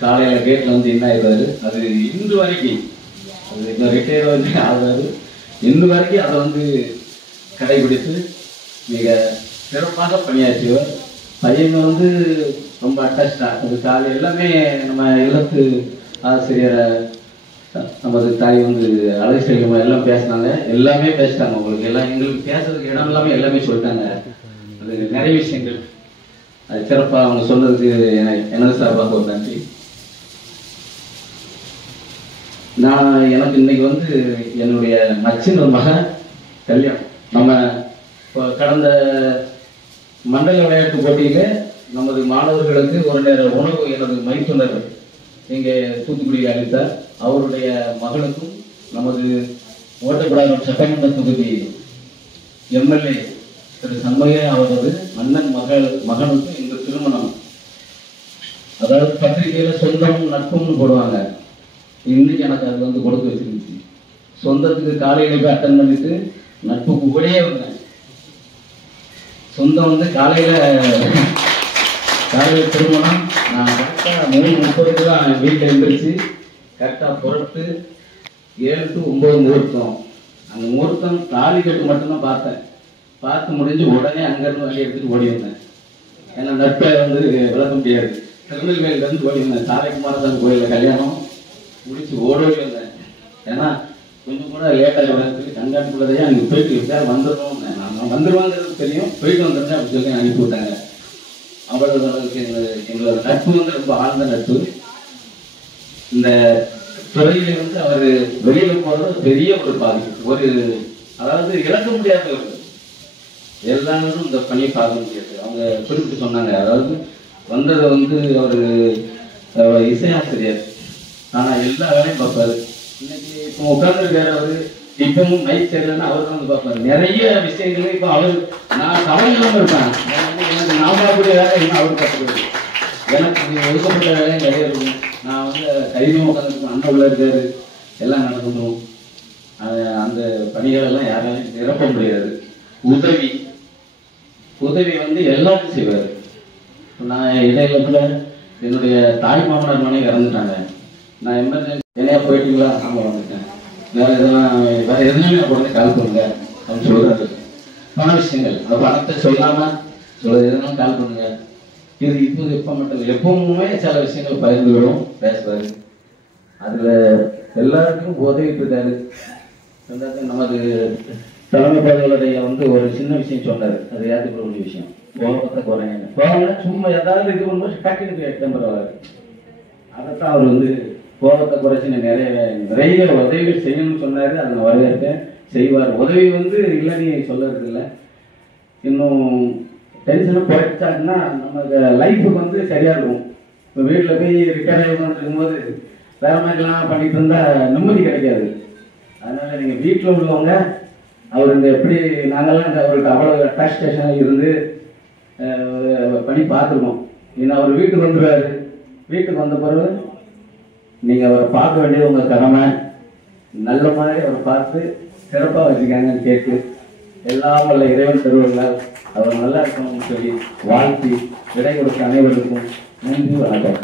காலையில் கேட்டில் வந்து என்ன ஆயிடுறாரு. அது இன்று வரைக்கும், அது இன்னும் ரிட்டையர் வந்து ஆகாது, இன்று வரைக்கும் அதை வந்து கடைபிடித்து மிக சிறப்பாக பணியாற்றியவர். பையன் வந்து ரொம்ப அட்டாச்சாக அது காலை எல்லாமே நம்ம இல்லத்து ஆசிரியரை நமது தாய் வந்து அழகு செல்வம் எல்லாம் பேசினாங்க, எல்லாமே பேசிட்டாங்க. உங்களுக்கு எல்லாம் எங்களுக்கு பேசுறதுக்கு இடம் எல்லாமே எல்லாமே சொல்லிட்டாங்க. அது நிறைய விஷயங்கள் அது சிறப்பாக அவங்க சொன்னதுக்கு எனது சார்பாக ஒரு நன்றி. எனக்கு இன்னைக்கு வந்து என்னுடைய மச்சின் ஒரு மகன் கல்யாணம். நம்ம கடந்த மண்டல விளையாட்டு போட்டியில நமது மாணவர்களுக்கு ஒரு நேர உணவு எனது மைத்துனர் இங்கே தூத்துக்குடியில் அளித்தார். அவருடைய மகளுக்கும் நமது ஓட்டப்படாத சட்டமன்ற தொகுதி எம்எல்ஏ திரு சண்முகையா அவரது அண்ணன் மகனுக்கும் இந்த திருமணம், அதாவது பத்திரிகையில சொந்தம் நட்புன்னு போடுவாங்க. இன்னைக்கு எனக்கு அது வந்து கொடுத்து வச்சிருந்துச்சு. சொந்தத்துக்கு காலையில போய் அட்டன் பண்ணிட்டு நட்புக்கு கூடயே வந்தேன். சொந்தம் வந்து காலையில திருமணம். நான் கரெக்டாக 3:30 தான் வீட்டில் எழுந்திரிச்சு கரெக்டாக புறப்பட்டு 7 to 9 முகூர்த்தம். அந்த முகூர்த்தம் தாலி கட்டு மட்டும்தான் பார்த்தேன். பார்த்து முடிஞ்சு உடனே அங்கேருந்து வண்டி எடுத்துட்டு ஓடி வந்தேன். ஏன்னா நட்பை வந்து விளக்க முடியாது. திருநெல்வேலியிலேருந்து ஓடி வந்தேன். சாலைக்குமாரசாமி கோயிலில் கல்யாணம் முடிச்சு ஓடி வந்தேன். ஏன்னா கொஞ்சம் கூட லேட்டாக வரதுக்கு கண்காணிப்புள்ளதையா அங்கே போயிட்டு சார் வந்துடுறோம், நான் வந்துடுவாங்கிறது தெரியும், போயிட்டு வந்துடுறேன் அப்படின்னு சொல்லி அனுப்பி விட்டாங்க. அவ்வளவு எங்களோட நட்பு வந்து ரொம்ப ஆழ்ந்த நட்பு. இந்த துறையில வந்து அவர் வெளியில போறது பெரிய ஒரு பாதிப்பு, ஒரு அதாவது இழக்க முடியாத எல்லாரும் இந்த பணியை பார்க்க முடியாது. அவங்க குறிப்பிட்டு சொன்னாங்க, அதாவது வந்ததை வந்து அவர் இசையாசிரியர், ஆனா எல்லா வேலையும் பார்ப்பாரு. இன்னைக்கு இப்போ உட்கார்ந்துருக்காரு அவரு, இப்பவும் மைக் தெரியலன்னு அவர் தான் வந்து பார்ப்பாரு. நிறைய விஷயங்கள் இப்போ அவர் நான் கவலையில்லாமல் இருப்பேன். எனக்கு நான் பார்க்கக்கூடிய வேலை இன்னும் அவர் பார்த்துக்கிறது. எனக்கு ஒதுக்கப்பட்ட வேலையும் நிறைய இருக்கும். நான் வந்து கைதியும் உட்காந்துருக்கேன், அண்ணன் உள்ள இருக்காரு, எல்லாம் நடக்கணும். அந்த பணிகள் எல்லாம் யாராலையும் நிரப்ப முடியாது. உதவி வந்து எல்லாருக்கும் செய்வார். நான் இடையில என்னுடைய தாய் மாமனார் மனைவி இறந்துட்டாங்க. நான் எமர்ஜென்சி என்னையா போயிட்டீங்களா? ஆமாம் வந்துட்டேன். வேறு எதுனாலும் நான் உடனே கால் பண்ணுங்க அப்படின்னு சொல்கிறாரு. பண விஷயங்கள் அந்த பணத்தை சொல்லாமல் எதுனாலும் கால் பண்ணுங்க. இது இப்போ மட்டும் இல்லை, எப்பவுமே சில விஷயங்கள் பகிர்ந்துவிடும், பேசுவார். அதில் எல்லாருக்கும் உதவிட்டு இருக்காரு. நமது தலைமை பதவியுடைய வந்து ஒரு சின்ன விஷயம் சொன்னார், அது ஏற்றுக்கக்கூடிய விஷயம். கோபத்தை குறைங்க, கோபம்னா சும்மா ஏதாவது இது பண்ணும்போது டக்குன்னு எட்டம்பருவார். அதைத்தான் அவர் வந்து கோபத்தை குறைச்சி நிறைய உதவிகள் செய்யணும்னு சொன்னார். அதை நான் வரவேற்பேன், செய்வார். உதவி வந்து இல்லைன்னு சொல்லறது இல்லை. இன்னும் டென்ஷனை குறைச்சாங்கன்னா நமக்கு லைஃபுக்கு வந்து சரியாக இருக்கும். இப்போ வீட்டில் போய் ரிட்டையர் ஆகணும்னு இருக்கும்போது வேற மாதிரிலாம் பண்ணிட்டு இருந்தால் நிம்மதி கிடைக்காது. அதனால் நீங்கள் வீட்டில் உள்ளவங்க அவர் இந்த எப்படி நாங்கள்லாம் இந்த அவருக்கு அவ்வளோ அட்டாச் ஸ்டேஷனில் இருந்து பண்ணி பார்த்துருக்கோம். இன்னும் அவர் வீட்டுக்கு வந்துடுவார். வீட்டுக்கு வந்த பிறகு நீங்கள் அவரை பார்க்க வேண்டியது உங்கள் கடமை. நல்ல மாதிரி அவரை பார்த்து சிறப்பாக வச்சுக்காங்கன்னு கேட்டு எல்லாம் வல்ல இறைவன் தருவர்களால் அவர் நல்லா இருக்கணும்னு சொல்லி வாழ்த்தி விடை கொடுத்த அனைவருக்கும் நன்றி, வணக்கம்.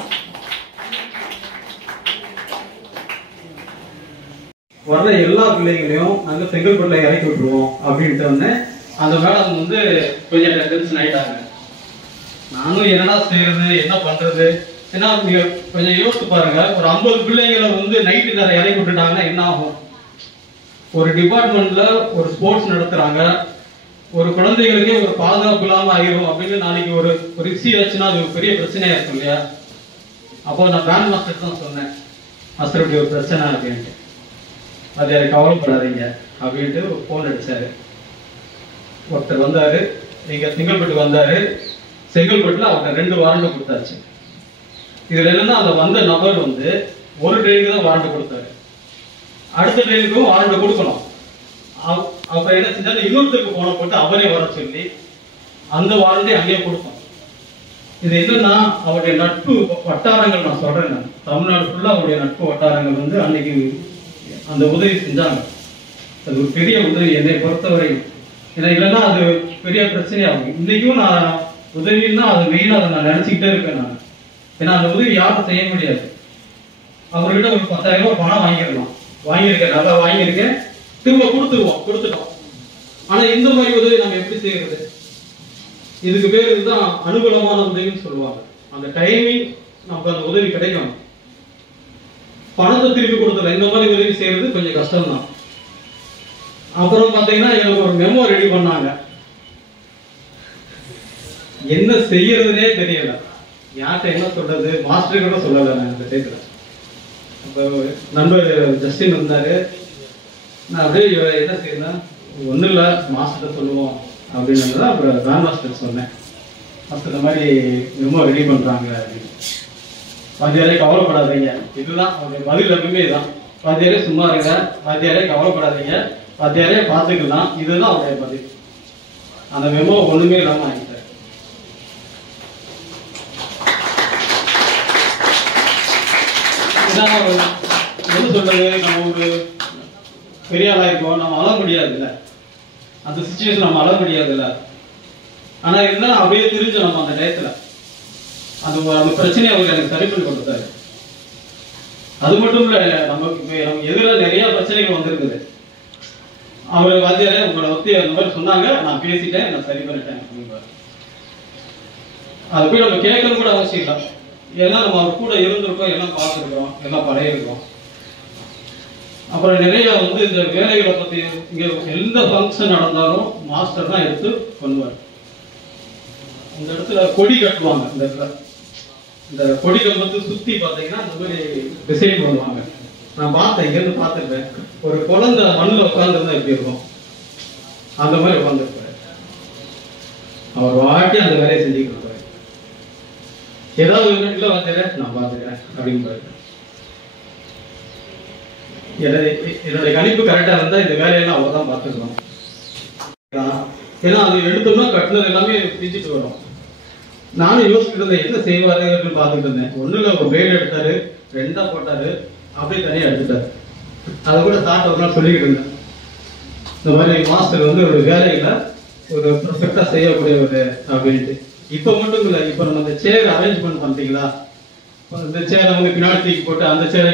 வர்ற எல்லா பிள்ளைங்களையும் நாங்கள் செங்கல்பட்டில் இறக்கி விட்டுருவோம் அப்படின்ட்டு வந்து அந்த மேடம் வந்து கொஞ்சம் டென்ஷன் ஆகிட்டாங்க. நானும் என்னடா செய்யறது, என்ன பண்றது? ஏன்னா நீங்க கொஞ்சம் யோசிச்சு பாருங்க, ஒரு 50 பிள்ளைங்களை வந்து நைட்டு நேரம் இறக்கி விட்டுட்டாங்கன்னா என்ன ஆகும்? ஒரு டிபார்ட்மெண்ட்ல ஒரு ஸ்போர்ட்ஸ் நடத்துறாங்க, ஒரு குழந்தைகளுக்கே ஒரு பாதுகாப்பு இல்லாம ஆகிரும் அப்படின்னு நாளைக்கு ஒரு இஷ்யூ ஆச்சுன்னா அது ஒரு பெரிய பிரச்சனையா இருக்கும் இல்லையா? அப்போ நான் பேண்ட் மாஸ்டர் தான் சொன்னேன், மாஸ்டர் இப்படி ஒரு பிரச்சனை அப்படின்ட்டு. அது எனக்கு கவலைப்படாதீங்க அப்படின்ட்டு போன் அடிச்சாரு. ஒருத்தர் வந்தாரு, நீங்க செங்கல்பட்டுக்கு வந்தாரு. செங்கல்பட்டுல அவங்க 2 வாரண்ட் கொடுத்தாச்சு. இதுல என்னன்னா அந்த வந்த நபர் வந்து ஒரு ட்ரெயினுக்கு தான் வாரண்ட் கொடுத்தாரு, அடுத்த ட்ரெயினுக்கும் வாரண்ட் கொடுக்கணும். அப்ப என்ன செஞ்சாலும் இன்னொருத்தருக்கு போன போட்டு அவரே வர சொல்லி அந்த வாரண்டை அங்கேயே கொடுத்தோம். இது என்னன்னா அவருடைய நட்பு வட்டாரங்கள், நான் சொல்றேன், தமிழ்நாடு ஃபுல்லா அவருடைய நட்பு வட்டாரங்கள் வந்து அன்னைக்கு அந்த உதவி செஞ்சாங்க. அது ஒரு பெரிய உதவி என்னை பொறுத்தவரை. ஏன்னா இல்லைன்னா அது பெரிய பிரச்சனையாகும். இன்னைக்கும் நான் உதவின்னா அது மெயினா அதை நான் நினைச்சுக்கிட்டே இருக்கேன் நான். ஏன்னா அந்த உதவி யாரும் செய்ய முடியாது. அவர்கிட்ட ஒரு 10,000 ரூபாய் பணம் வாங்கியிருக்கேன், நல்லா வாங்கியிருக்கேன், திரும்ப கொடுத்துட்டோம். ஆனா இந்த மாதிரி உதவி நம்ம எப்படி செய்யறது? இதுக்கு பேர் இதுதான் அனுகூலமான உதவின்னு சொல்லுவாங்க. அந்த டைமிங் நமக்கு அந்த உதவி கிடைக்கும். பணத்தை திருப்பி கொடுத்துடலாம். இந்த மாதிரி உதவி செய்யறது கொஞ்சம் கஷ்டம் தான். அப்புறம் பாத்தீங்கன்னா எனக்கு ஒரு மெமோ ரெடி பண்ணாங்க. என்ன செய்யறதுனே தெரியல, யார்கிட்ட என்ன சொல்றது, மாஸ்டர் கூட சொல்லல. நான் இந்த டேட்ல அப்போ நண்பர் ஜஸ்டின் வந்தாரு. நான் அப்படியே என்ன செய்யணும், ஒன்றும் இல்லை மாஸ்டர் சொல்லுவோம் அப்படின்னு தான் அப்புறம் நான் மாஸ்டர் சொன்னேன். மாஸ்டர் இந்த மாதிரி மெமோ ரெடி பண்றாங்க அப்படின்னு. வாத்தியாரே கவலைப்படாதீங்க, இதுதான் அவருடைய பதில். எப்பவுமே இதுதான், வாத்தியாரே சும்மா இருங்க, வாத்தியாரே கவலைப்படாதீங்க, வாத்தியாரே பார்த்துக்கலாம், இதுதான் அவருடைய பதில். அந்த மெமோ ஒண்ணுமே இல்லாம ஆகிட்டார். என்ன சொல்றது, நம்ம ஒரு பெரிய ஆளா இருக்கோம், நம்ம அழ முடியாதுல்ல, அந்த சிச்சுவேஷன் நம்ம அழ முடியாதுல்ல. ஆனா இருந்தாலும் அப்படியே தெரிஞ்சு நம்ம அந்த டயத்துல அந்த பிரச்சனையை அவர் எனக்கு சரி பண்ணி கொடுத்தாரு. அது மட்டும் இல்ல, நமக்கு எதிராக நிறைய பிரச்சனைகள் வந்திருக்குது. அவர் வாத்தியாரே உங்களை ஒத்தி அந்த மாதிரி சொன்னாங்க, நான் பேசிட்டேன், நான் சரி பண்ணிட்டேன் அப்படின்பாரு. அது போய் நம்ம கேட்கறது கூட அவசியம் இல்லை. ஏன்னா நம்ம அவர் கூட இருந்திருக்கோம், எல்லாம் பார்த்துருக்கோம், எல்லாம் பழையிருக்கோம். அப்புறம் நிறைய வந்து இந்த வேலைகளை பத்தி இங்க எந்த ஃபங்க்ஷன் நடந்தாலும் மாஸ்டர் தான் எடுத்து பண்ணுவார். இந்த இடத்துல கொடி கட்டுவாங்க. இந்த இடத்துல இந்த கொடி கம்பத்து சுத்தி பாத்தீங்கன்னா இந்த மாதிரி டிசைன் பண்ணுவாங்க. நான் பார்த்தேன், இங்கிருந்து பார்த்துருப்பேன். ஒரு குழந்தை மண்ணில் உட்காந்துருந்தா எப்படி இருக்கும், அந்த மாதிரி உட்காந்துருப்பாரு. அவர் வாட்டி அந்த வேலையை செஞ்சுக்கிட்டு இருப்பாரு. ஏதாவது ஒரு வீட்டில் வந்துடுறேன், நான் பார்த்துக்கிறேன் அப்படின்னு. என்னுடைய கணிப்பு கரெக்டாக இருந்தால் இந்த வேலையெல்லாம் அவர் தான் பார்த்துக்கணும். ஏன்னா அது எடுத்தோம்னா கட்டினது எல்லாமே பிரிச்சுட்டு வரும். நானும் யோசிச்சுட்டு இருந்தேன் என்ன செய்வாரு அப்படின்னு பார்த்துட்டு இருந்தேன். ஒன்றும் ஒரு பிளேடு எடுத்தாரு, 2ஆ போட்டாரு, அப்படியே தனியாக எடுத்துட்டாரு. அதை கூட சாப்பிட்ட ஒரு நாள் சொல்லிக்கிட்டு இருந்தேன். இந்த மாதிரி மாஸ்டர் வந்து ஒரு வேலையில் ஒரு பர்ஃபெக்டாக செய்யக்கூடியவர் அப்படின்ட்டு. இப்போ மட்டும் இல்லை, இப்போ நம்ம இந்த சேர் அரேஞ்ச்மெண்ட் பண்ணுறீங்களா, இந்த சேரை வந்து பின்னாடி தூக்கி போட்டு அந்த சேரை,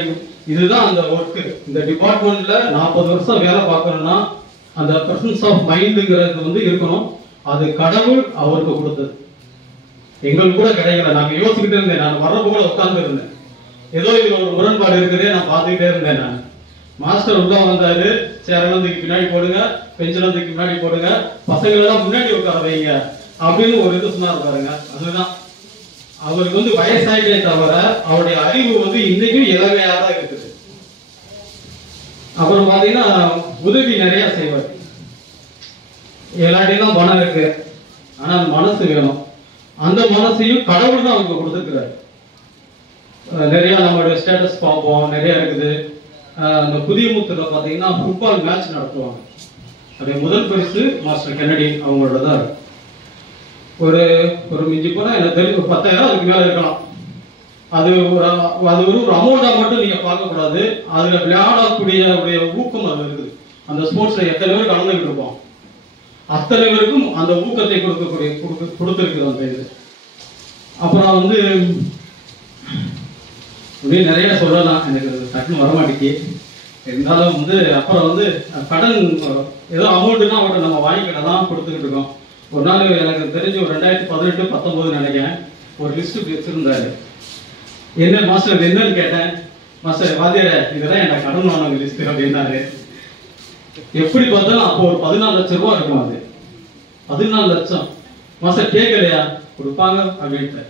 இதுதான் அந்த ஒர்க்கு. இந்த டிபார்ட்மெண்ட்ல 40 வருஷம் வேலை பார்க்கணும்னா அந்த பிரசன்ஸ் ஆஃப் மைண்டுங்கிறது வந்து இருக்கணும். அது கடவுள் அவருக்கு கொடுத்தது, எங்களுக்கு கூட கிடைக்கல. நாங்கள் யோசிச்சுக்கிட்டே இருந்தேன். நான் வர்றப்ப கூட உட்கார்ந்து இருந்தேன். ஏதோ இது ஒரு முரண்பாடு இருக்குதே நான் பார்த்துக்கிட்டே இருந்தேன். நான் மாஸ்டர் உள்ள வந்தாரு, சேரெல்லாம் தூக்கி பின்னாடி போடுங்க, பெஞ்செல்லாம் தூக்கி முன்னாடி போடுங்க, பசங்களெல்லாம் முன்னாடி உட்கார வைங்க அப்படின்னு ஒரு இது சொன்னார் பாருங்க. அதுதான் அவருக்கு வந்து வயசாயிட்டே தவிர அவருடைய அறிவு வந்து இன்னைக்கும் இளமையாக தான் இருக்குது. அப்புறம் பாத்தீங்கன்னா உதவி நிறைய செய்வார். எல்லாத்தையும் பணம் இருக்கு, ஆனா அந்த மனசு வேணும். அந்த மனசையும் கடவுள் தான் அவங்க கொடுத்துருக்கிறாரு. நிறைய நம்மளுடைய ஸ்டேட்டஸ் பார்ப்போம், நிறைய இருக்குது. அந்த புதிய முத்துல பாத்தீங்கன்னா ஃபுட்பால் மேட்ச் நடத்துவாங்க. அதே முதல் பரிசு மாஸ்டர் கென்னடி அவங்களோட தான் இருக்கு. ஒரு மிஞ்சி போனா எனக்கு தெரிஞ்சு ஒரு 10,000 அதுக்கு மேல இருக்கலாம். அது ஒரு அமௌண்டா மட்டும் நீங்க பார்க்க கூடாது. அதுல விளையாடக்கூடிய ஊக்கம் அது இருக்குது. அந்த ஸ்போர்ட்ஸ்ல எத்தனை பேர் கலந்துகிட்டு இருப்போம், அத்தனை பேருக்கும் அந்த ஊக்கத்தை கொடுத்துருக்குது அந்த இது. அப்புறம் வந்து அப்படியே நிறைய சொல்லலாம், எனக்கு டக்குன்னு வரமாட்டேங்கி. இருந்தாலும் வந்து அப்புறம் வந்து கடன் ஏதோ அமௌண்ட்டுனா அவர்கிட்ட நம்ம வாங்கிக்கிட்டதான் கொடுத்துக்கிட்டு இருக்கோம். ஒரு நாள் எனக்கு தெரிஞ்சு ஒரு 2018-19 நினைக்கிறேன், ஒரு லிஸ்ட் வச்சிருந்தாரு. என்ன மாஸ்டர் என்னன்னு கேட்டேன். மாஸ்டர் வாத்தியார இதுதான் எனக்கு கடன் வாங்க லிஸ்ட் அப்படின்னாரு. எப்படி பார்த்தாலும் அப்போ ஒரு 14 லட்சம் ரூபா இருக்கும். அது 14 லட்சம். மாஸ்டர் கேட்கலையா, கொடுப்பாங்க அப்படின்ட்டு.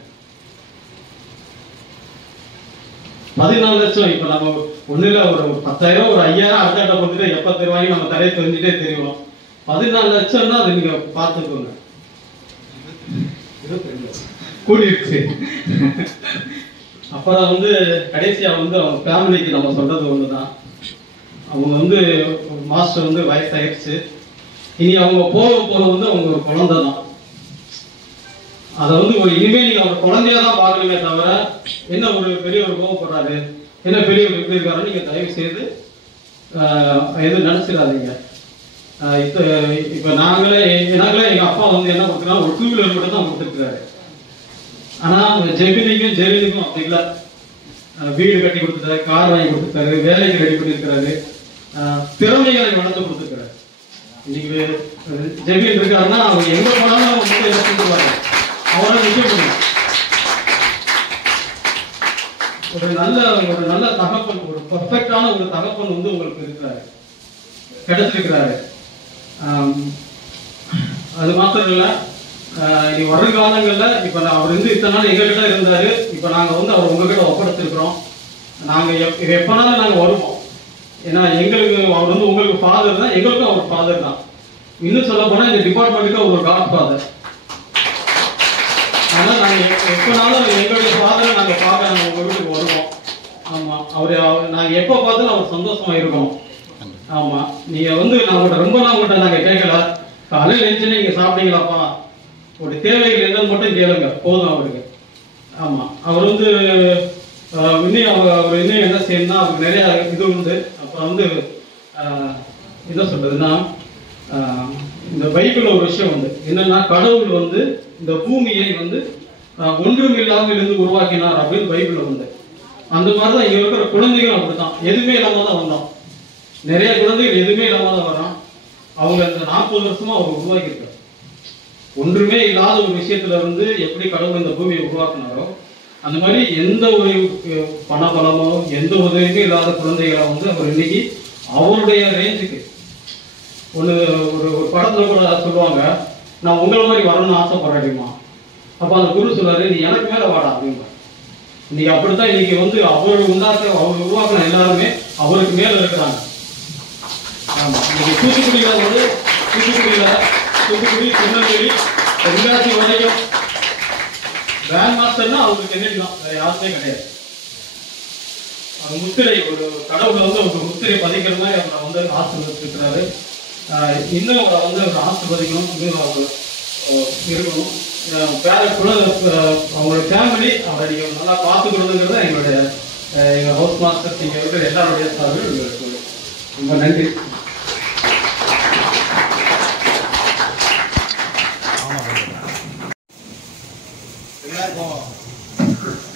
14 லட்சம். இப்ப நம்ம ஒண்ணுல ஒரு 10,000 ஒரு 5,000 அர்த்தாட்ட கொடுத்துட்டு எப்ப தருவாங்க நம்ம தரையை தெரிஞ்சுட்டே தெரியும். 14 லட்சம்னா அது நீங்க பார்த்துக்கோங்க, கூடிருச்சு. அப்புறம் வந்து கடைசியா வந்து அவங்க ஃபேமிலிக்கு நம்ம சொல்றது ஒண்ணுதான். அவங்க வந்து மாஸ்டர் வந்து வயசாயிடுச்சு. இனி அவங்க போக வந்து அவங்க ஒரு குழந்தை தான். அதை வந்து ஒரு இனிமேல் நீங்க அவர் குழந்தையா தான் பாக்குறீங்க தவிர என்ன ஒரு பெரியவர் கோவப்படுறாரு, என்ன பெரியவர் எப்படி இருக்காரு நீங்க தயவு செய்து எதுவும் நினைச்சிடாதீங்க. இப்ப நாங்களே எங்க அப்பா வந்து என்ன கொடுக்குறா, ஒரு 2 வீலர் மட்டும் தான் கொடுத்துருக்காரு. ஆனா ஜெபினிக்கும் ஜெரினுக்கும் அப்படி இல்லை. வீடு கட்டி கொடுத்துட்டாரு, கார் வாங்கி கொடுத்துருக்காரு, வேலைக்கு ரெடி பண்ணிருக்கிறாரு, திறமைகளை வளர்த்து கொடுத்துருக்காரு. இன்னைக்கு ஜெபின் இருக்காருன்னா அவங்க எங்க போனாலும் அவங்க மட்டும் எல்லாம் கொடுத்துருவாரு. அவரால் விஷயம் பண்ணுங்க. ஒரு நல்ல தகப்பன், ஒரு பர்ஃபெக்டான ஒரு தகப்பன் வந்து உங்களுக்கு இருக்கிறாரு, கிடைச்சிருக்கிறாரு. அது மாத்திரம் இல்லை, இனி வருங்காலங்கள்ல இப்ப அவர் வந்து இத்தனை நாள் எங்ககிட்ட இருந்தாரு. இப்ப நாங்க வந்து அவர் உங்ககிட்ட ஒப்படைச்சிருக்கிறோம். நாங்க எப்பனாலும் நாங்க வருவோம். ஏன்னா எங்களுக்கு அவர் வந்து உங்களுக்கு ஃபாதர் தான், எங்களுக்கும் அவர் ஃபாதர் தான். இன்னும் சொல்ல போனா இந்த டிபார்ட்மெண்ட்டுக்கு ஒரு காட் ஃபாதர். அதனால நாங்க எப்பனாலும் எங்களுடைய ஃபாதரை நாங்க பார்க்க நாங்க உங்க வீட்டுக்கு வருவோம். ஆமா, நாங்க எப்ப பார்த்தாலும் அவர் சந்தோஷமா இருக்கணும். ஆமா, நீங்க வந்து நான் ரொம்ப நாள் உங்கள்கிட்ட நாங்க கேட்கல. காலையில் எழுந்துச்சுன்னு நீங்க சாப்பிட்டீங்களாப்பா, ஒரு தேவைகள் என்னன்னு மட்டும் கேளுங்க, போதும் அவருக்கு. ஆமா, அவர் வந்து அவர் இன்னும் என்ன செய்யணும்னா அவருக்கு நிறைய இது உண்டு. அப்புறம் வந்து என்ன சொல்றதுன்னா, இந்த பைபிள்ல ஒரு விஷயம் உண்டு. என்னன்னா, கடவுள் வந்து இந்த பூமியை வந்து ஒன்றும் இல்லாமல் இருந்து உருவாக்கினார் அப்படின்னு பைபிள்ல உண்டு. அந்த மாதிரிதான் இங்க இருக்கிற குழந்தைகள் அப்படித்தான், எதுவுமே இல்லாம தான் வந்தோம். நிறைய குழந்தைகள் எதுவுமே இல்லாம தான் வரோம். அவங்க இந்த 40 வருஷமா அவங்க உருவாக்கி இருக்காங்க. ஒன்றுமே இல்லாத ஒரு விஷயத்துல இருந்து எப்படி கடவுள் இந்த பூமியை உருவாக்குனாரோ அந்த மாதிரி எந்த ஒரு பணபலமோ எந்த உதவியுமே இல்லாத குழந்தைகளை வந்து அவர் இன்னைக்கு அவருடைய ரேஞ்சுக்கு ஒரு படத்துல கூட சொல்லுவாங்க, நான் உங்களை மாதிரி வரணும்னு ஆசைப்படுறேன்மா. அப்ப அந்த குரு சொல்றாரு, நீ எனக்கு மேல வாடா அப்படின்னா. இன்னைக்கு அப்படித்தான் இன்னைக்கு வந்து அவர் உருவாக்கின எல்லாருமே அவருக்கு மேல இருக்கிறாங்க. ஆமா, இன்னைக்கு தூத்துக்குடி, திருநெல்வேலி, தென்காசி வரைக்கும் கிராண்ட் மாஸ்டர்னா அவருக்கு கென்னடி தான், வேற யாருமே கிடையாது. அந்த முத்திரை ஒரு கடவுளை வந்து ஒரு முத்திரை பதிக்கிற மாதிரி அவரை வந்து ஆசீர்வதிச்சிருக்கிறாரு. இன்னும் அவரை வந்து ஒரு ஆசீர்வதிக்கணும், இன்னும் அவர் இருக்கணும். அவங்களோட ஃபேமிலி அவரை நீங்கள் நல்லா பார்த்துக்கணுங்கிறது எங்கள் ஹவுஸ் மாஸ்டர் இங்கே இருக்கிற எல்லாருடைய சார்பில் ரொம்ப நன்றி.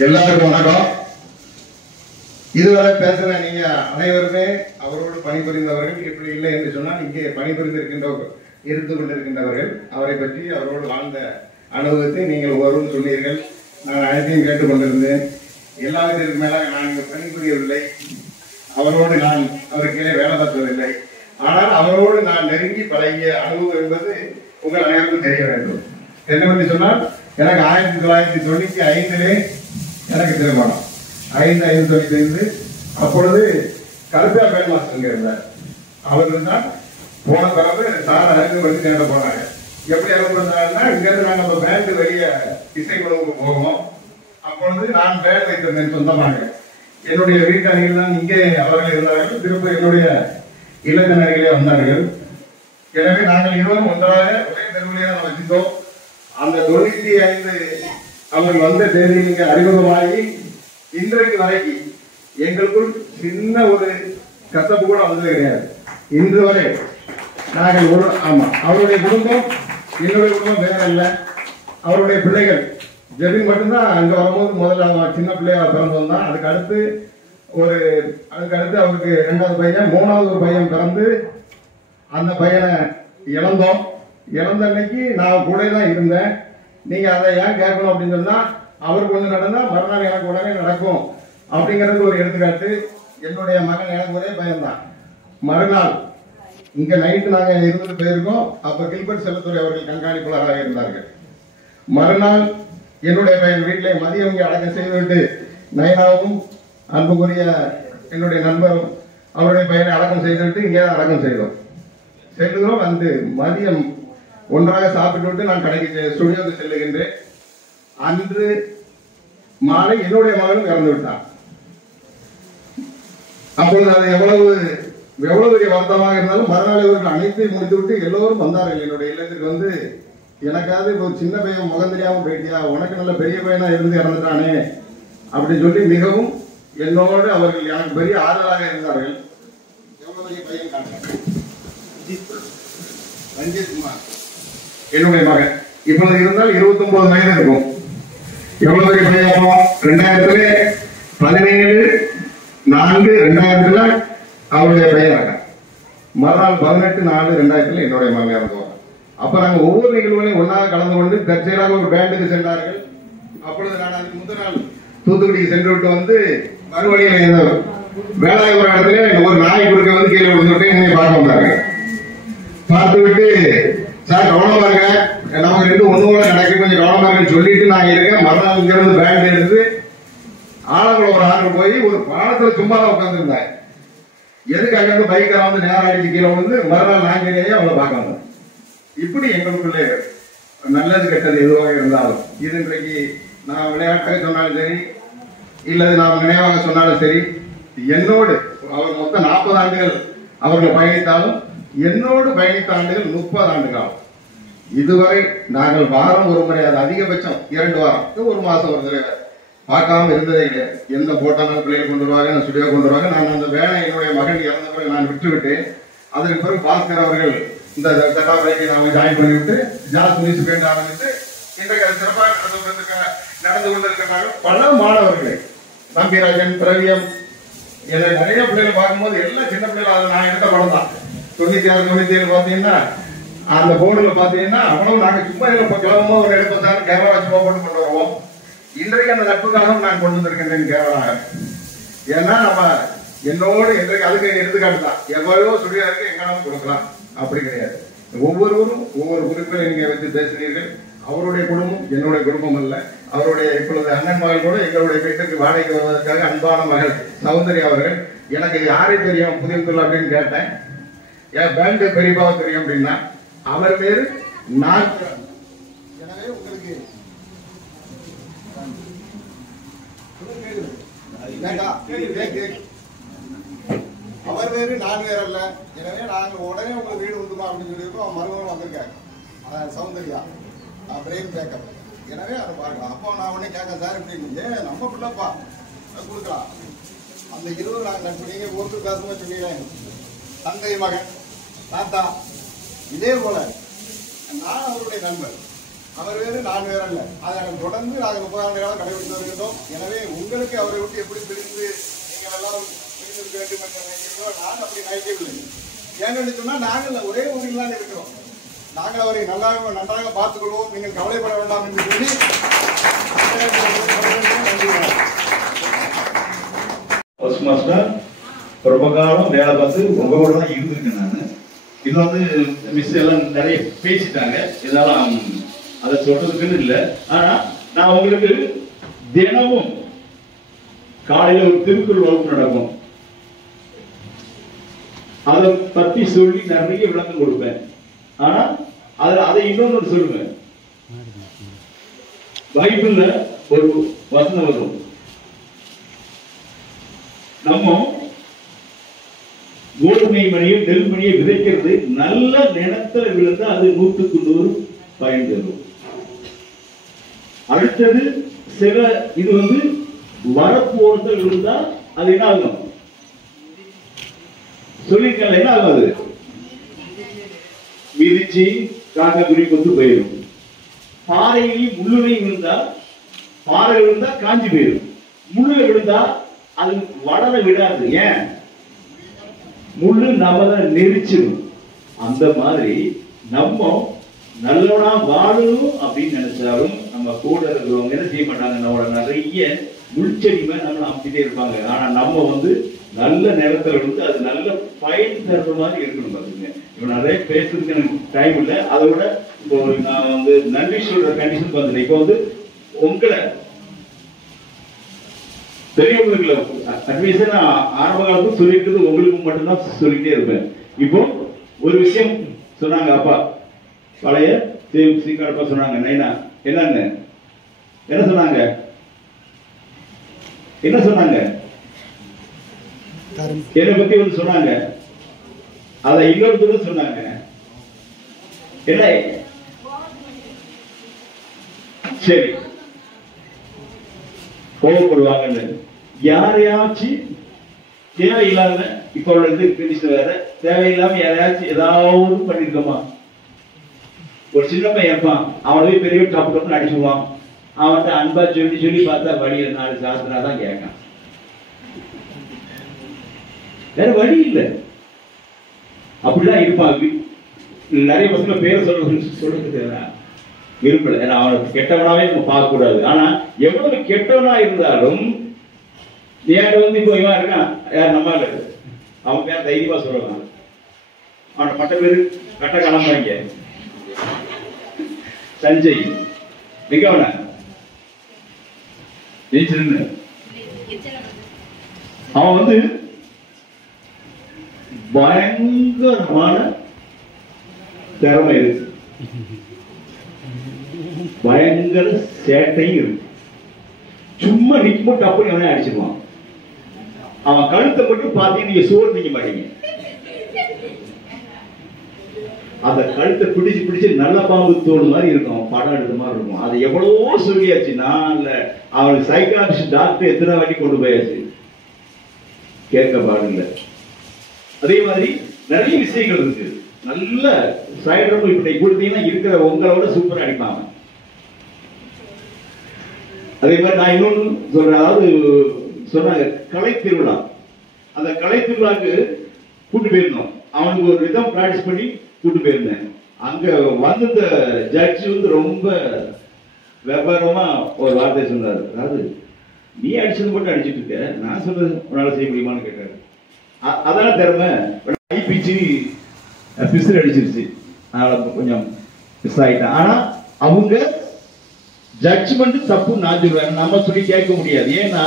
எல்லாருக்கும் வணக்கம். இதுவரை பேசுற நீங்க அனைவருமே அவரோடு பணிபுரிந்தவர்கள். இப்படி இல்லை என்று சொன்னால் இங்கே பணிபுரிந்து இருந்து கொண்டிருக்கின்றவர்கள். அவரை பற்றி அவரோடு வாழ்ந்த அனுபவத்தை நீங்கள் ஒவ்வொருவரும் சொன்னீர்கள். நான் அனைத்தையும் கேட்டுக்கொண்டிருந்தேன். எல்லாவற்றிற்கு மேல நான் இங்கு பணிபுரியவில்லை, அவரோடு நான் அவருக்கே வேலை பார்த்ததில்லை. ஆனால் அவரோடு நான் நெருங்கி பழகிய அனுபவம் என்பது உங்கள் அனைவருக்கும் தெரிய வேண்டும். என்னவென்று சொன்னால் எனக்கு 1995 எனக்கு திருமணம். 5/5/95 அப்பொழுது கருப்பா பேட் மாஸ்டர் இருந்தார். அவர்கள் தான் போன பிறகு சார் அறிமுகப்படுத்தி நேர போனாங்க. எப்படி அறிமுகப்படுத்தினாங்கன்னா, இங்கிருந்து நாங்கள் நம்ம பேண்ட் வெளியே இசைக்குழுவுக்கு போவோம். அப்பொழுது நான் பேண்ட் வைத்திருந்தேன் சொந்தமாக. என்னுடைய வீட்டு அணியில் தான் இங்கே அவர்கள் இருந்தார்கள். திரும்ப என்னுடைய இல்லத்தின் அருகிலே வந்தார்கள். எனவே நாங்கள் இருவரும் ஒன்றாக ஒரே தெருவிலே தான் வசித்தோம். அந்த 95 அவர்கள் வந்த தேதி நீங்க அறிமுகமாகி இன்றைக்கு வரைக்கும் எங்களுக்குள் சின்ன ஒரு கசப்பு கூட வந்தது கிடையாது. இன்று வரை நாங்கள் அவருடைய குடும்பம் என்னுடைய குடும்பம் வேற இல்ல. அவருடைய பிள்ளைகள் ஜெபின் மட்டும்தான் அங்க வரும்போது முதல்ல அவன் சின்ன பிள்ளையா பிறந்து வந்தான். அதுக்கு அடுத்து அவருக்கு 2வது பையன், 3வது ஒரு பையன் பிறந்து அந்த பையனை இழந்தோம். இழந்த அன்னைக்கு நான் கூட தான் இருந்தேன். நீங்க அதை ஏன் கேட்கணும் அப்படின்னு சொன்னா, அவருக்கு ஒண்ணு நடந்தா மறுநாள் எனக்கு உடனே நடக்கும் அப்படிங்கிறது ஒரு எடுத்துக்காட்டு. என்னுடைய மகன் எனக்கு ஒரே பயன்தான். மறுநாள் இங்க நைட்டு நாங்க இருந்துட்டு போயிருக்கோம். அப்ப கில்பர்ட் செல்லத்துறை அவர்கள் கண்காணிப்பாளராக இருந்தார்கள். மறுநாள் என்னுடைய பையன் வீட்டிலே மதியம் இங்கே அடக்கம் செய்துவிட்டு நயனாவும் அன்புக்குரிய என்னுடைய நண்பரும் அவருடைய பையனை அடக்கம் செய்துவிட்டு இங்கே அடக்கம் செய்தோம். அந்த மதியம் ஒன்றாக சாப்பிட்டு விட்டு நான் கடைக்கு ஸ்டுடியோவுக்கு செல்லுகின்றேன். அன்று மாலை என்னுடைய மகனும் இறந்து விட்டான். அப்பொழுது அது எவ்வளவு பெரிய வருத்தமாக இருந்தாலும் மறுநாள் இவர்கள் அனைத்தையும் முடித்து விட்டு எல்லோரும் வந்தார்கள் என்னுடைய இல்லத்திற்கு. வந்து எனக்காவது இப்போ சின்ன பையன் முகம் தெரியாம போயிட்டியா, உனக்கு நல்ல பெரிய பையனா இருந்து இறந்துட்டானே அப்படின்னு சொல்லி மிகவும் என்னோடு அவர்கள் எனக்கு பெரிய ஆறுதலாக இருந்தார்கள். எவ்வளவு பெரிய பையன் காட்டுறேன், ரஞ்சித் குமார் என்னுடைய மகன். இப்பொழுது இருந்தால் 29 வயது இருக்கும். எவ்வளவு பெரிய பையன். 2017/4/2000 அவருடைய பையன் இருக்கான். மறுநாள் 18/4/2000 என்னுடைய மகன் இறந்துவாங்க. அப்ப நாங்க ஒவ்வொரு நிகழ்வுகளையும் ஒன்றாக கலந்து கொண்டு தற்செயலாக ஒரு பேண்டுக்கு சென்றார்கள். அப்பொழுது நான் அதுக்கு முதல் நாள் தூத்துக்குடிக்கு சென்று விட்டு வந்து மறுபடியும் வேளாண் ஒரு இடத்துல ஒரு நாய் குறுக்க வந்து கீழே விழுந்துட்டு என்னை பார்க்க வந்தாங்க. பார்த்து விட்டு சார் கவனமா இருக்க, நமக்கு 2 ஒண்ணு கூட நடக்க, கொஞ்சம் கவனமா இருக்குன்னு சொல்லிட்டு நான் இருக்கேன். மறுநாள் இங்க இருந்து பேண்ட் எடுத்து ஆலங்குளம் ஒரு ஆண்டு போய் ஒரு பாலத்துல சும்மா தான் உட்கார்ந்து இருந்தாங்க. எதுக்கு அங்க இருந்து பைக்கை வந்து நேரம் அடிச்சு கீழே வந்து மறுநாள் நாங்களே அவளை பார்க்க வந்தோம். இப்படி எங்களுக்குள்ளே நல்லது கெட்டது எதுவாக இருந்தாலும், இது இன்றைக்கு நான் விளையாட்டாக சொன்னாலும் சரி, இல்லது நாம் நினைவாக சொன்னாலும் சரி, என்னோடு அவர் மொத்தம் 40 ஆண்டுகள் அவர்கள் பயணித்தாலும் என்னோடு பயணித்த ஆண்டுகள் 30 ஆண்டுகள். இதுவரை நாங்கள் வாரம் ஒரு முறை, அது அதிகபட்சம் 2 வாரம், 1 மாசம் ஒரு தடவை பார்க்காம இருந்ததே கிடையாது. எந்த போட்டாலும் பிள்ளைகள் கொண்டு வருவாங்க, நான் ஸ்டுடியோ கொண்டு வருவாங்க. நான் அந்த வேலை என்னுடைய மகன் இறந்த பிறகு நான் விட்டுவிட்டு அதற்கு பிறகு பாஸ்கர் அவர்கள் இந்த சட்டாபைக்கு நாம ஜாயின் பண்ணிவிட்டு ஜாஸ் மியூசிக் பேண்ட் ஆரம்பித்து இன்றைக்கு சிறப்பாக நடந்து கொண்டிருக்கிறார்கள். பல மாணவர்களை நம்பிராஜன், பிரவியம், என்னை நிறைய பிள்ளைகள் பார்க்கும்போது எல்லாம் சின்ன பிள்ளைகள். நான் எடுத்த படம் தான் 96, 97 பாத்தீங்கன்னா அந்த போர்டுல பாத்தீங்கன்னா அவ்வளவு நாங்க சும்மா கிளம்பும் ஒரு எடுப்பதான கேமரா சும்மா போட்டு கொண்டு வருவோம். இன்றைக்கு அந்த நட்புக்காக நான் கொண்டு வந்திருக்கின்றேன் கேமரா. ஏன்னா நம்ம என்னோடு இன்றைக்கு அதுக்கு எடுத்துக்காட்டு தான். எவ்வளவோ ஸ்டுடியோருக்கு எங்கனாலும் கொடுக்கலாம், அப்படி கிடையாது. ஒவ்வொருவரும் ஒவ்வொரு குறிப்பை நீங்க வைத்து பேசுகிறீர்கள். அவருடைய குடும்பம் என்னுடைய குடும்பம் அல்ல. அவருடைய இப்பொழுது அண்ணன் மகள் கூட எங்களுடைய வீட்டுக்கு வாடகைக்கு வருவதற்காக அன்பான மகள் சௌந்தர்யா அவர்கள். எனக்கு யாரை தெரியும் புதியத்துள்ள அப்படின்னு கேட்டேன். என் பேண்ட் பெரியப்பாவை தெரியும் அப்படின்னா அவர் பேரு நான். எனவே உங்களுக்கு அவர் வேறு நான் வேற அல்ல. எனவே நாங்கள் உடனே உங்களுக்கு வீடு உண்டுமா அப்படின்னு சொல்லியிருக்கோம். அவன் மருமகன் வந்திருக்காங்க, சௌந்தர்யா, பிரெயின் பேக்கப். எனவே அதை பார்க்கலாம். அப்போ நான் உடனே கேட்க சார் இப்படி நம்ம பிள்ளைப்பா கொடுக்கலாம். அந்த 20 நாங்கள் நட்பு நீங்கள் ஒருத்தர் பேசுமா சொன்னீங்க. தந்தை மகன் தாத்தா இதே போல நான் அவருடைய நண்பர். அவர் வேறு நான் வேற அல்ல. அதை நாங்கள் தொடர்ந்து நாங்கள் 30 ஆண்டுகளாக கடைபிடித்து வருகின்றோம். எனவே உங்களுக்கு அவரை விட்டு எப்படி பிரிந்து நீங்கள் எல்லாம் பிரிந்திருக்க வேண்டும் என்று நினைக்கிறீங்களோ நான் அப்படி நினைக்கவில்லை. ஏன்னு சொன்னால் நாங்கள் ஒரே ஊரில் தான் இருக்கிறோம். நாங்கள் அவரை நன்றாக பார்த்துக் கொள்வோம், நீங்கள் கவலைப்பட வேண்டாம் என்று சொல்லி ஃபர்ஸ்ட் மாஸ்டர் ரொம்ப காலம் வேலை பார்த்து உங்க கூட தான் இருந்திருக்கேன் நான். இது வந்து மிஸ் எல்லாம் நிறைய பேசிட்டாங்க, இதெல்லாம் அதை சொல்றதுக்குன்னு இல்லை. ஆனா நான் உங்களுக்கு தினமும் காலையில ஒரு திருக்குறள் வகுப்பு நடக்கும், அதை பத்தி சொல்லி நிறைய விளக்கம் கொடுப்பேன். ஆனா அதை இன்னொன்னு சொல்லுவேன். பைபிள்ல ஒரு வசனம் வரும், நம்ம கோதுமை மணியும் நெல் மணியை விதைக்கிறது நல்ல நிலத்துல விழுந்தா அது 100க்கு 100 பயன் தரும். அடுத்தது சில இது வந்து வரப்பு ஓரத்தில் விழுந்தா அது என்ன ஆகும் சொல்லிருக்கல, என்ன ஆகும், அது மிதிச்சு காக்கக்குருவி கொண்டு போயிடும். பாறையிலையும் முள்ளுலையும் விழுந்தா, பாறை விழுந்தா காஞ்சி போயிடும், முள்ளுல விழுந்தா அது வளர விடாது. ஏன்? முள்ளு நம்ம நெரிச்சிடும். அந்த மாதிரி நம்ம நல்லவனா வாழணும் அப்படின்னு நினைச்சாலும் நம்ம கூட இருக்கிறவங்க என்ன செய்ய மாட்டாங்க, நம்மளோட நிறைய முள்செடி மேல நம்மள அமைச்சிட்டே இருப்பாங்க. ஆனா நம்ம வந்து நல்ல நேரத்துல வந்து அது நல்ல பயன் தர்ற மாதிரி இருக்கணும். பாத்துங்க, இப்ப நிறைய பேசுறதுக்கு எனக்கு டைம் இல்லை. அதை விட இப்போ நான் வந்து நன்றி சொல்ற கண்டிஷன் வந்துட்டேன். இப்போ வந்து உங்களை பெரியவங்களுக்கு அட்வைஸா நான் ஆரம்ப காலத்துக்கு சொல்லியிருக்கிறது உங்களுக்கு மட்டும்தான் சொல்லிட்டே இருப்பேன். இப்போ ஒரு விஷயம் சொன்னாங்க அப்பா, பழைய சீக்காரப்பா சொன்னாங்க, நைனா என்னன்னு என்ன சொன்னாங்க, என்ன சொன்னாங்க, என்னை பத்தி வந்து சொன்னாங்க, அதை இன்னொருத்தர் சொன்னாங்க, என்ன சரி கோபப்படுவாங்கன்னு. யாரையாச்சும் தேவையில்லாம இப்ப வேற தேவையில்லாம யாரையாச்சும் ஏதாவது பண்ணிருக்கோமா? ஒரு சின்ன பையன் இருப்பான், அவனவே பெரிய டப்பு டப்புன்னு அடிச்சுடுவான். அவன்கிட்ட அன்பா சொல்லி சொல்லி பார்த்தா வழியில 4 சாஸ்திராதான் கேட்கான், வேற வழி இல்லை. அப்படிதான் இருப்பான். நிறைய பசங்க பேரை சொல்றது விரும்பல, ஏன்னா அவனுக்கு கெட்டவனாவே நம்ம பார்க்க கூடாது. ஆனா எவ்வளவு கெட்டவனா இருந்தாலும் ஏன் வந்து இப்போ இவன் இருக்கான், யார் நம்ம அவன் பேர் தைரியமா சொல்லலாம். அவனை பட்ட பேரு கட்ட கிளம்புறாங்க, சஞ்சய் எங்க அவன ஜெயிச்சிருந்த அவன் வந்து பயங்கரமான திறமை இருக்கு, பயங்கர சேட்டையும் இருக்கு. சும்மா நிக்கும் டப்புன்னு அவனே அடிச்சிருவான். அவன் கழுத்தை மட்டும் பார்த்தீங்க, நீங்க சோறு திங்க மாட்டீங்க. அந்த கழுத்தை பிடிச்சு பிடிச்சு நல்ல பாம்பு தோல் மாதிரி இருக்கும், படம் எடுத்த மாதிரி இருக்கும். அதை எவ்வளவோ சொல்லியாச்சு. நான் இல்ல, அவனுக்கு சைக்காலஜிஸ்ட் டாக்டர் எத்தனை வாட்டி கொண்டு போயாச்சு, கேட்க பாருங்க. அதே மாதிரி நிறைய விஷயங்கள் இருக்கு. நல்ல சைடு ரம்பு இப்படி கொடுத்தீங்கன்னா இருக்கிற உங்களோட சூப்பரா அடிப்பாங்க. அதே மாதிரி நான் இன்னொன்னு சொல்றேன், அதாவது சொன்னாங்க கலை திருவிழா, அந்த கலை திருவிழாக்கு கூட்டு போயிருந்தோம். அவனுக்கு ஒரு விதம் பிராக்டிஸ் பண்ணி கூட்டு போயிருந்தேன். அங்க வந்த ஜட்ஜ் வந்து ரொம்ப வியாபாரமா ஒரு வார்த்தை சொன்னாரு, அதாவது நீ அடிச்சது மட்டும் அடிச்சுட்டு இருக்க, நான் சொல்றது உன்னால செய்ய முடியுமான்னு கேட்டாரு. அதான திறமை. ஐபிசி பிசில் அடிச்சிருச்சு, அதனால கொஞ்சம் மிஸ் ஆயிட்டேன். ஆனா அவங்க ஜட்ஜ்மெண்ட் தப்பு நான் சொல்றேன், நம்ம சொல்லி கேட்க முடியாது. ஏன்னா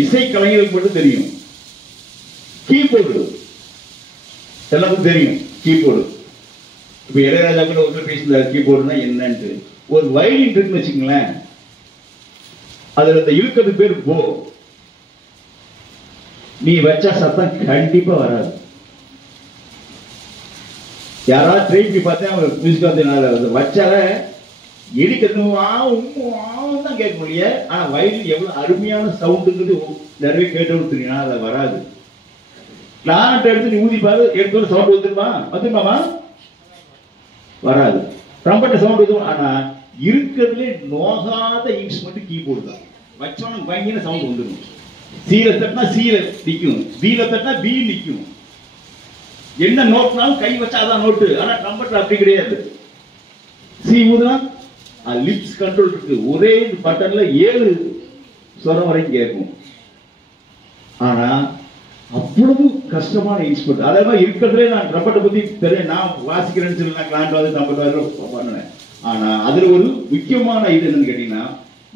இசை கலைஞருக்கு மட்டும் தெரியும். கீபோர்டு எல்லாருக்கும் தெரியும். கீபோர்டு இப்ப இளையராஜா கூட ஒருத்தர் பேசியிருந்தாரு கீபோர்டுனா என்னன்ட்டு. ஒரு வயலின் இருக்குன்னு வச்சுங்களேன், அதுல இந்த இழுக்கிறது பேர் போ. நீ வச்சா சத்தம் கண்டிப்பா வராது. யாராவது ட்ரெயின் பார்த்தா அவங்க மியூசிக் வந்து வச்சால எடுக்கிறது தான் கேட்க முடியல. ஆனா வயலில் எவ்வளவு அருமையான சவுண்டுங்கிறது நிறைய கேட்டவங்க தெரியும். அதை வராது. கிளானட் எடுத்து நீ ஊதிப்பாரு, எடுத்து சவுண்ட் வந்துருமா? வந்துருமாமா? வராது. ட்ரம்பட்ட சவுண்ட் வந்து. ஆனா இருக்கிறதுலே நோகாத இன்ஸ்ட்ருமெண்ட் கீபோர்டு தான். வச்சோன்னு பயங்கர சவுண்ட் வந்துடும். சீல தட்டினா சீல நிற்கும், பீல தட்டினா பீ நிற்கும். என்ன நோட்னாலும் கை வச்சாதான் நோட்டு. ஆனா ட்ரம்பட்ல அப்படி கிடையாது. சி ஊதுனா லிப்ஸ் கண்ட்ரோல் இருக்கு. ஒரே பட்டன்ல 7 ஸ்வரம் வரைக்கும் கேட்கும். ஆனா அவ்வளவு கஷ்டமான இன்ஸ்ட்ருமெண்ட். அதே மாதிரி இருக்கிறதுலே நான் ட்ரம்பட்டை பத்தி தெரியும். நான் வாசிக்கிறேன்னு சொல்லி நான் கிளாண்ட் வாசி ட்ரம்பட் வாசி பண்ணுவேன். ஆனா அதுல ஒரு முக்கியமான இது என்னன்னு கேட்டீங்கன்னா,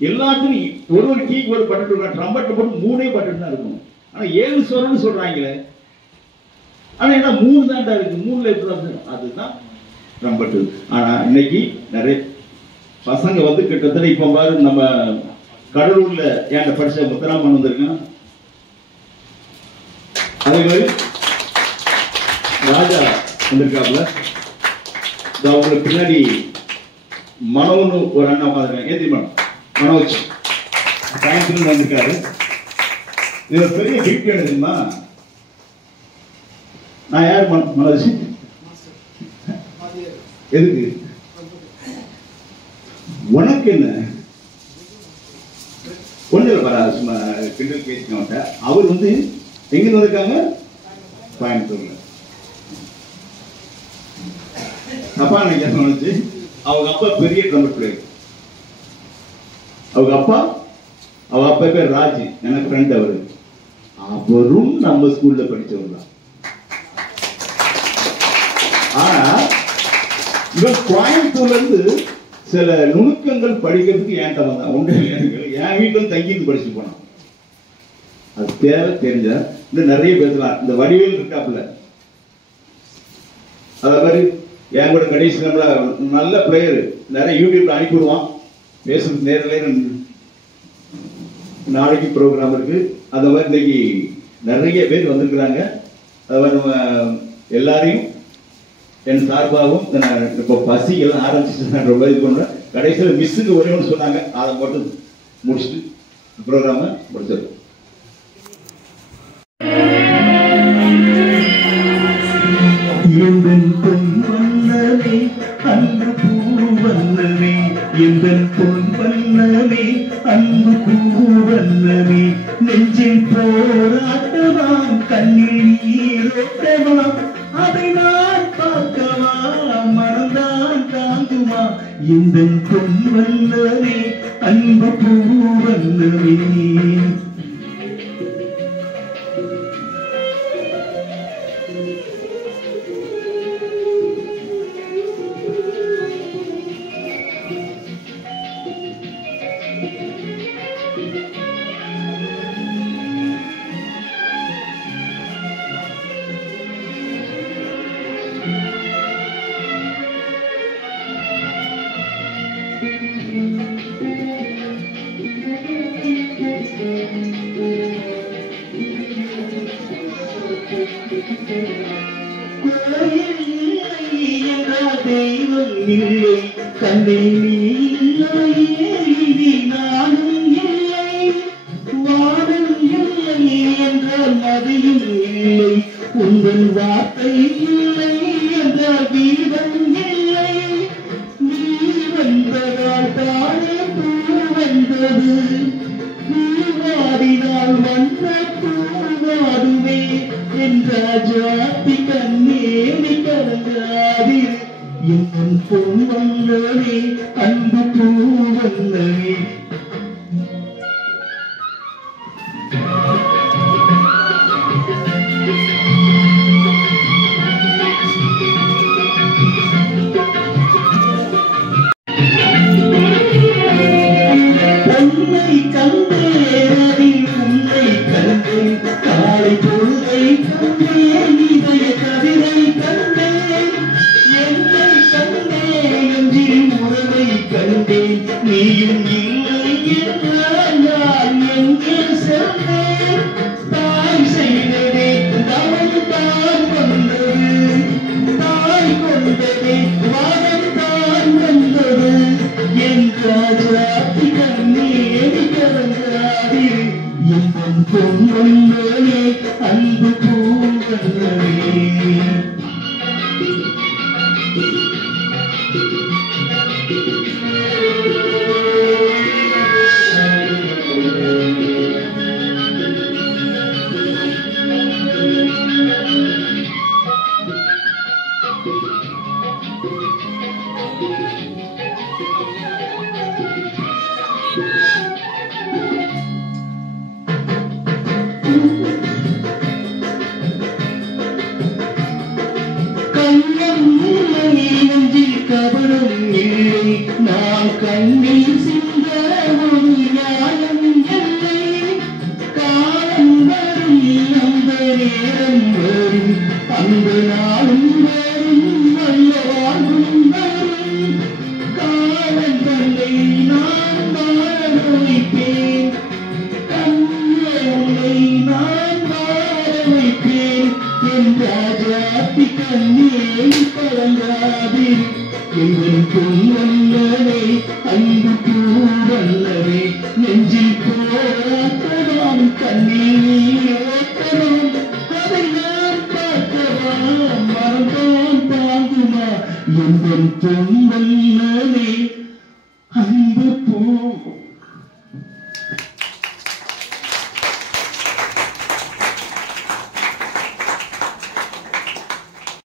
எல்லாத்துக்கும் ஒரு கீக்கு ஒரு பட்டன் இருக்கும். ட்ரம்பட்ல போட்டு 3 பட்டன் தான் இருக்கும். ஆனா 7 ஸ்வரம்னு சொல்றாங்களே. ஆனா என்ன 3 தான்டா இருக்கு. 3ல எப்படி? அதுதான் ட்ரம்பட். ஆனா இன்னைக்கு நிறைய பசங்க வந்து கிட்டத்தட்ட இப்ப பாரு, நம்ம கடலூர்ல ஏன்ட படிச்ச முத்தராமன் வந்திருக்கான். அதே மாதிரி ராஜா வந்திருக்காப்புல. அவங்களுக்கு பின்னாடி மனோன்னு ஒரு அண்ணா பாத்துருக்காங்க. ஏத்தி மனோஜ் சாயந்தரம் வந்திருக்காரு. இது பெரிய கிஃப்ட் எடுக்குமா? நான் யார் மனோஜ்? எதுக்கு உனக்கு என்ன? ஒண்ணு இல்ல, சும்மா கிண்டல் பேசினவன்ட்ட. அவர் வந்து எங்க வந்திருக்காங்க? கோயம்புத்தூர்ல. அப்பா நினைக்க சொன்னிச்சு. அவங்க அப்பா பெரிய ட்ரம்பட் பிளேயர். அவங்க அப்பா பேர் ராஜ், எனக்கு ஃப்ரெண்ட். அவரும் நம்ம ஸ்கூல்ல படிச்சவர் தான். ஆனா இவன் கோயம்புத்தூர்ல இருந்து சில நுணுக்கங்கள் படிக்கிறதுக்கு ஏன்ட்ட வந்தான். ஒன்றே என் வீட்டுல தங்கிட்டு படிச்சுட்டு போனான். அது தேவை தெரிஞ்ச இன்னும் நிறைய பேசலாம். இந்த வடிவேல் இருக்காப்புல, அத மாதிரி என் கூட கடைசி நம்மள நல்ல பிளேயர் நிறைய யூடியூப்ல அனுப்பிடுவான். பேசுறது நேரில் நாளைக்கு ப்ரோக்ராம் இருக்கு. அந்த மாதிரி இன்னைக்கு நிறைய பேர் வந்திருக்கிறாங்க. அது மாதிரி நம்ம எல்லாரையும் என் சார்பாகவும் இப்போ பசி எல்லாம் ஆரம்பிச்சு நான் ரொம்ப இது பண்ணுறேன். கடைசியில் மிஸ்ஸுக்கு ஒரே ஒன்று சொன்னாங்க, அதை மட்டும் முடிச்சுட்டு ப்ரோக்ராமை முடிச்சிடும். எந்தன் பொன் வண்ணமே அன்பு பூ வண்ணமே, எந்தன் பொன் வண்ணமே அன்பு பூ வண்ணமே, நெஞ்சில் போராட்டமாம் கண்ணில் நீரோட்டமாம், அதை நான் பார்க்கவா மனம்தான் தாங்குமா, எந்தன் பொன் வண்ணமே அன்பு பூ வண்ணமே. தெய்வம் இல்லை கண்ணே நீ இல்லையே, இனி நானும் இல்லை, வானம் இல்லை என்றால் மதியும் இல்லை, உங்கள் வார்த்தை இல்லை என்றால் வீரம் இல்லை, நீ வந்ததால் தானே பூ வந்தது, பூவாடினால் வந்த பூவாடுவே என்றாஜாத்தி கண்ணேடி கலங்காதே, என் பொன் வண்ணமே அன்பு பூ வண்ணமே. பொன்னை கண்டேன் அதில் உன்னை கண்டேன், காலை பொழுதை கண்டேன், இதய கதிரை கண்டேன், என்னை கண்டேன் என்றில் உறவை கண்டேன், நீயும் இல்லை என்றால் நான் எங்கே சென்றேன், தாய் செய்த பொன்னே அன்பு பூவல்லவே நாம் கண்ணீர் சிந்த ஒரு ஞானம் இல்லை காலம் வரும் அந்த நேரம் வரும் அந்த நாளும் வரும் நல்ல வாழ்வும் வரும் காலம் தந்தை நான் வாழ வைப்பேன் கண்ணை நான் வாழ வைப்பேன் என் ராஜாத்தி கண்ணே கலங்காதே எங்கள் பொன்னே அன்பு பூவல்லவே நெஞ்சில் போராட்டலாம் கண்ணீர் ஓட்டலாம் அதை நான் பார்க்கவா மறந்தான் தாங்குமா எங்கள் பொன்னே அன்பு பூ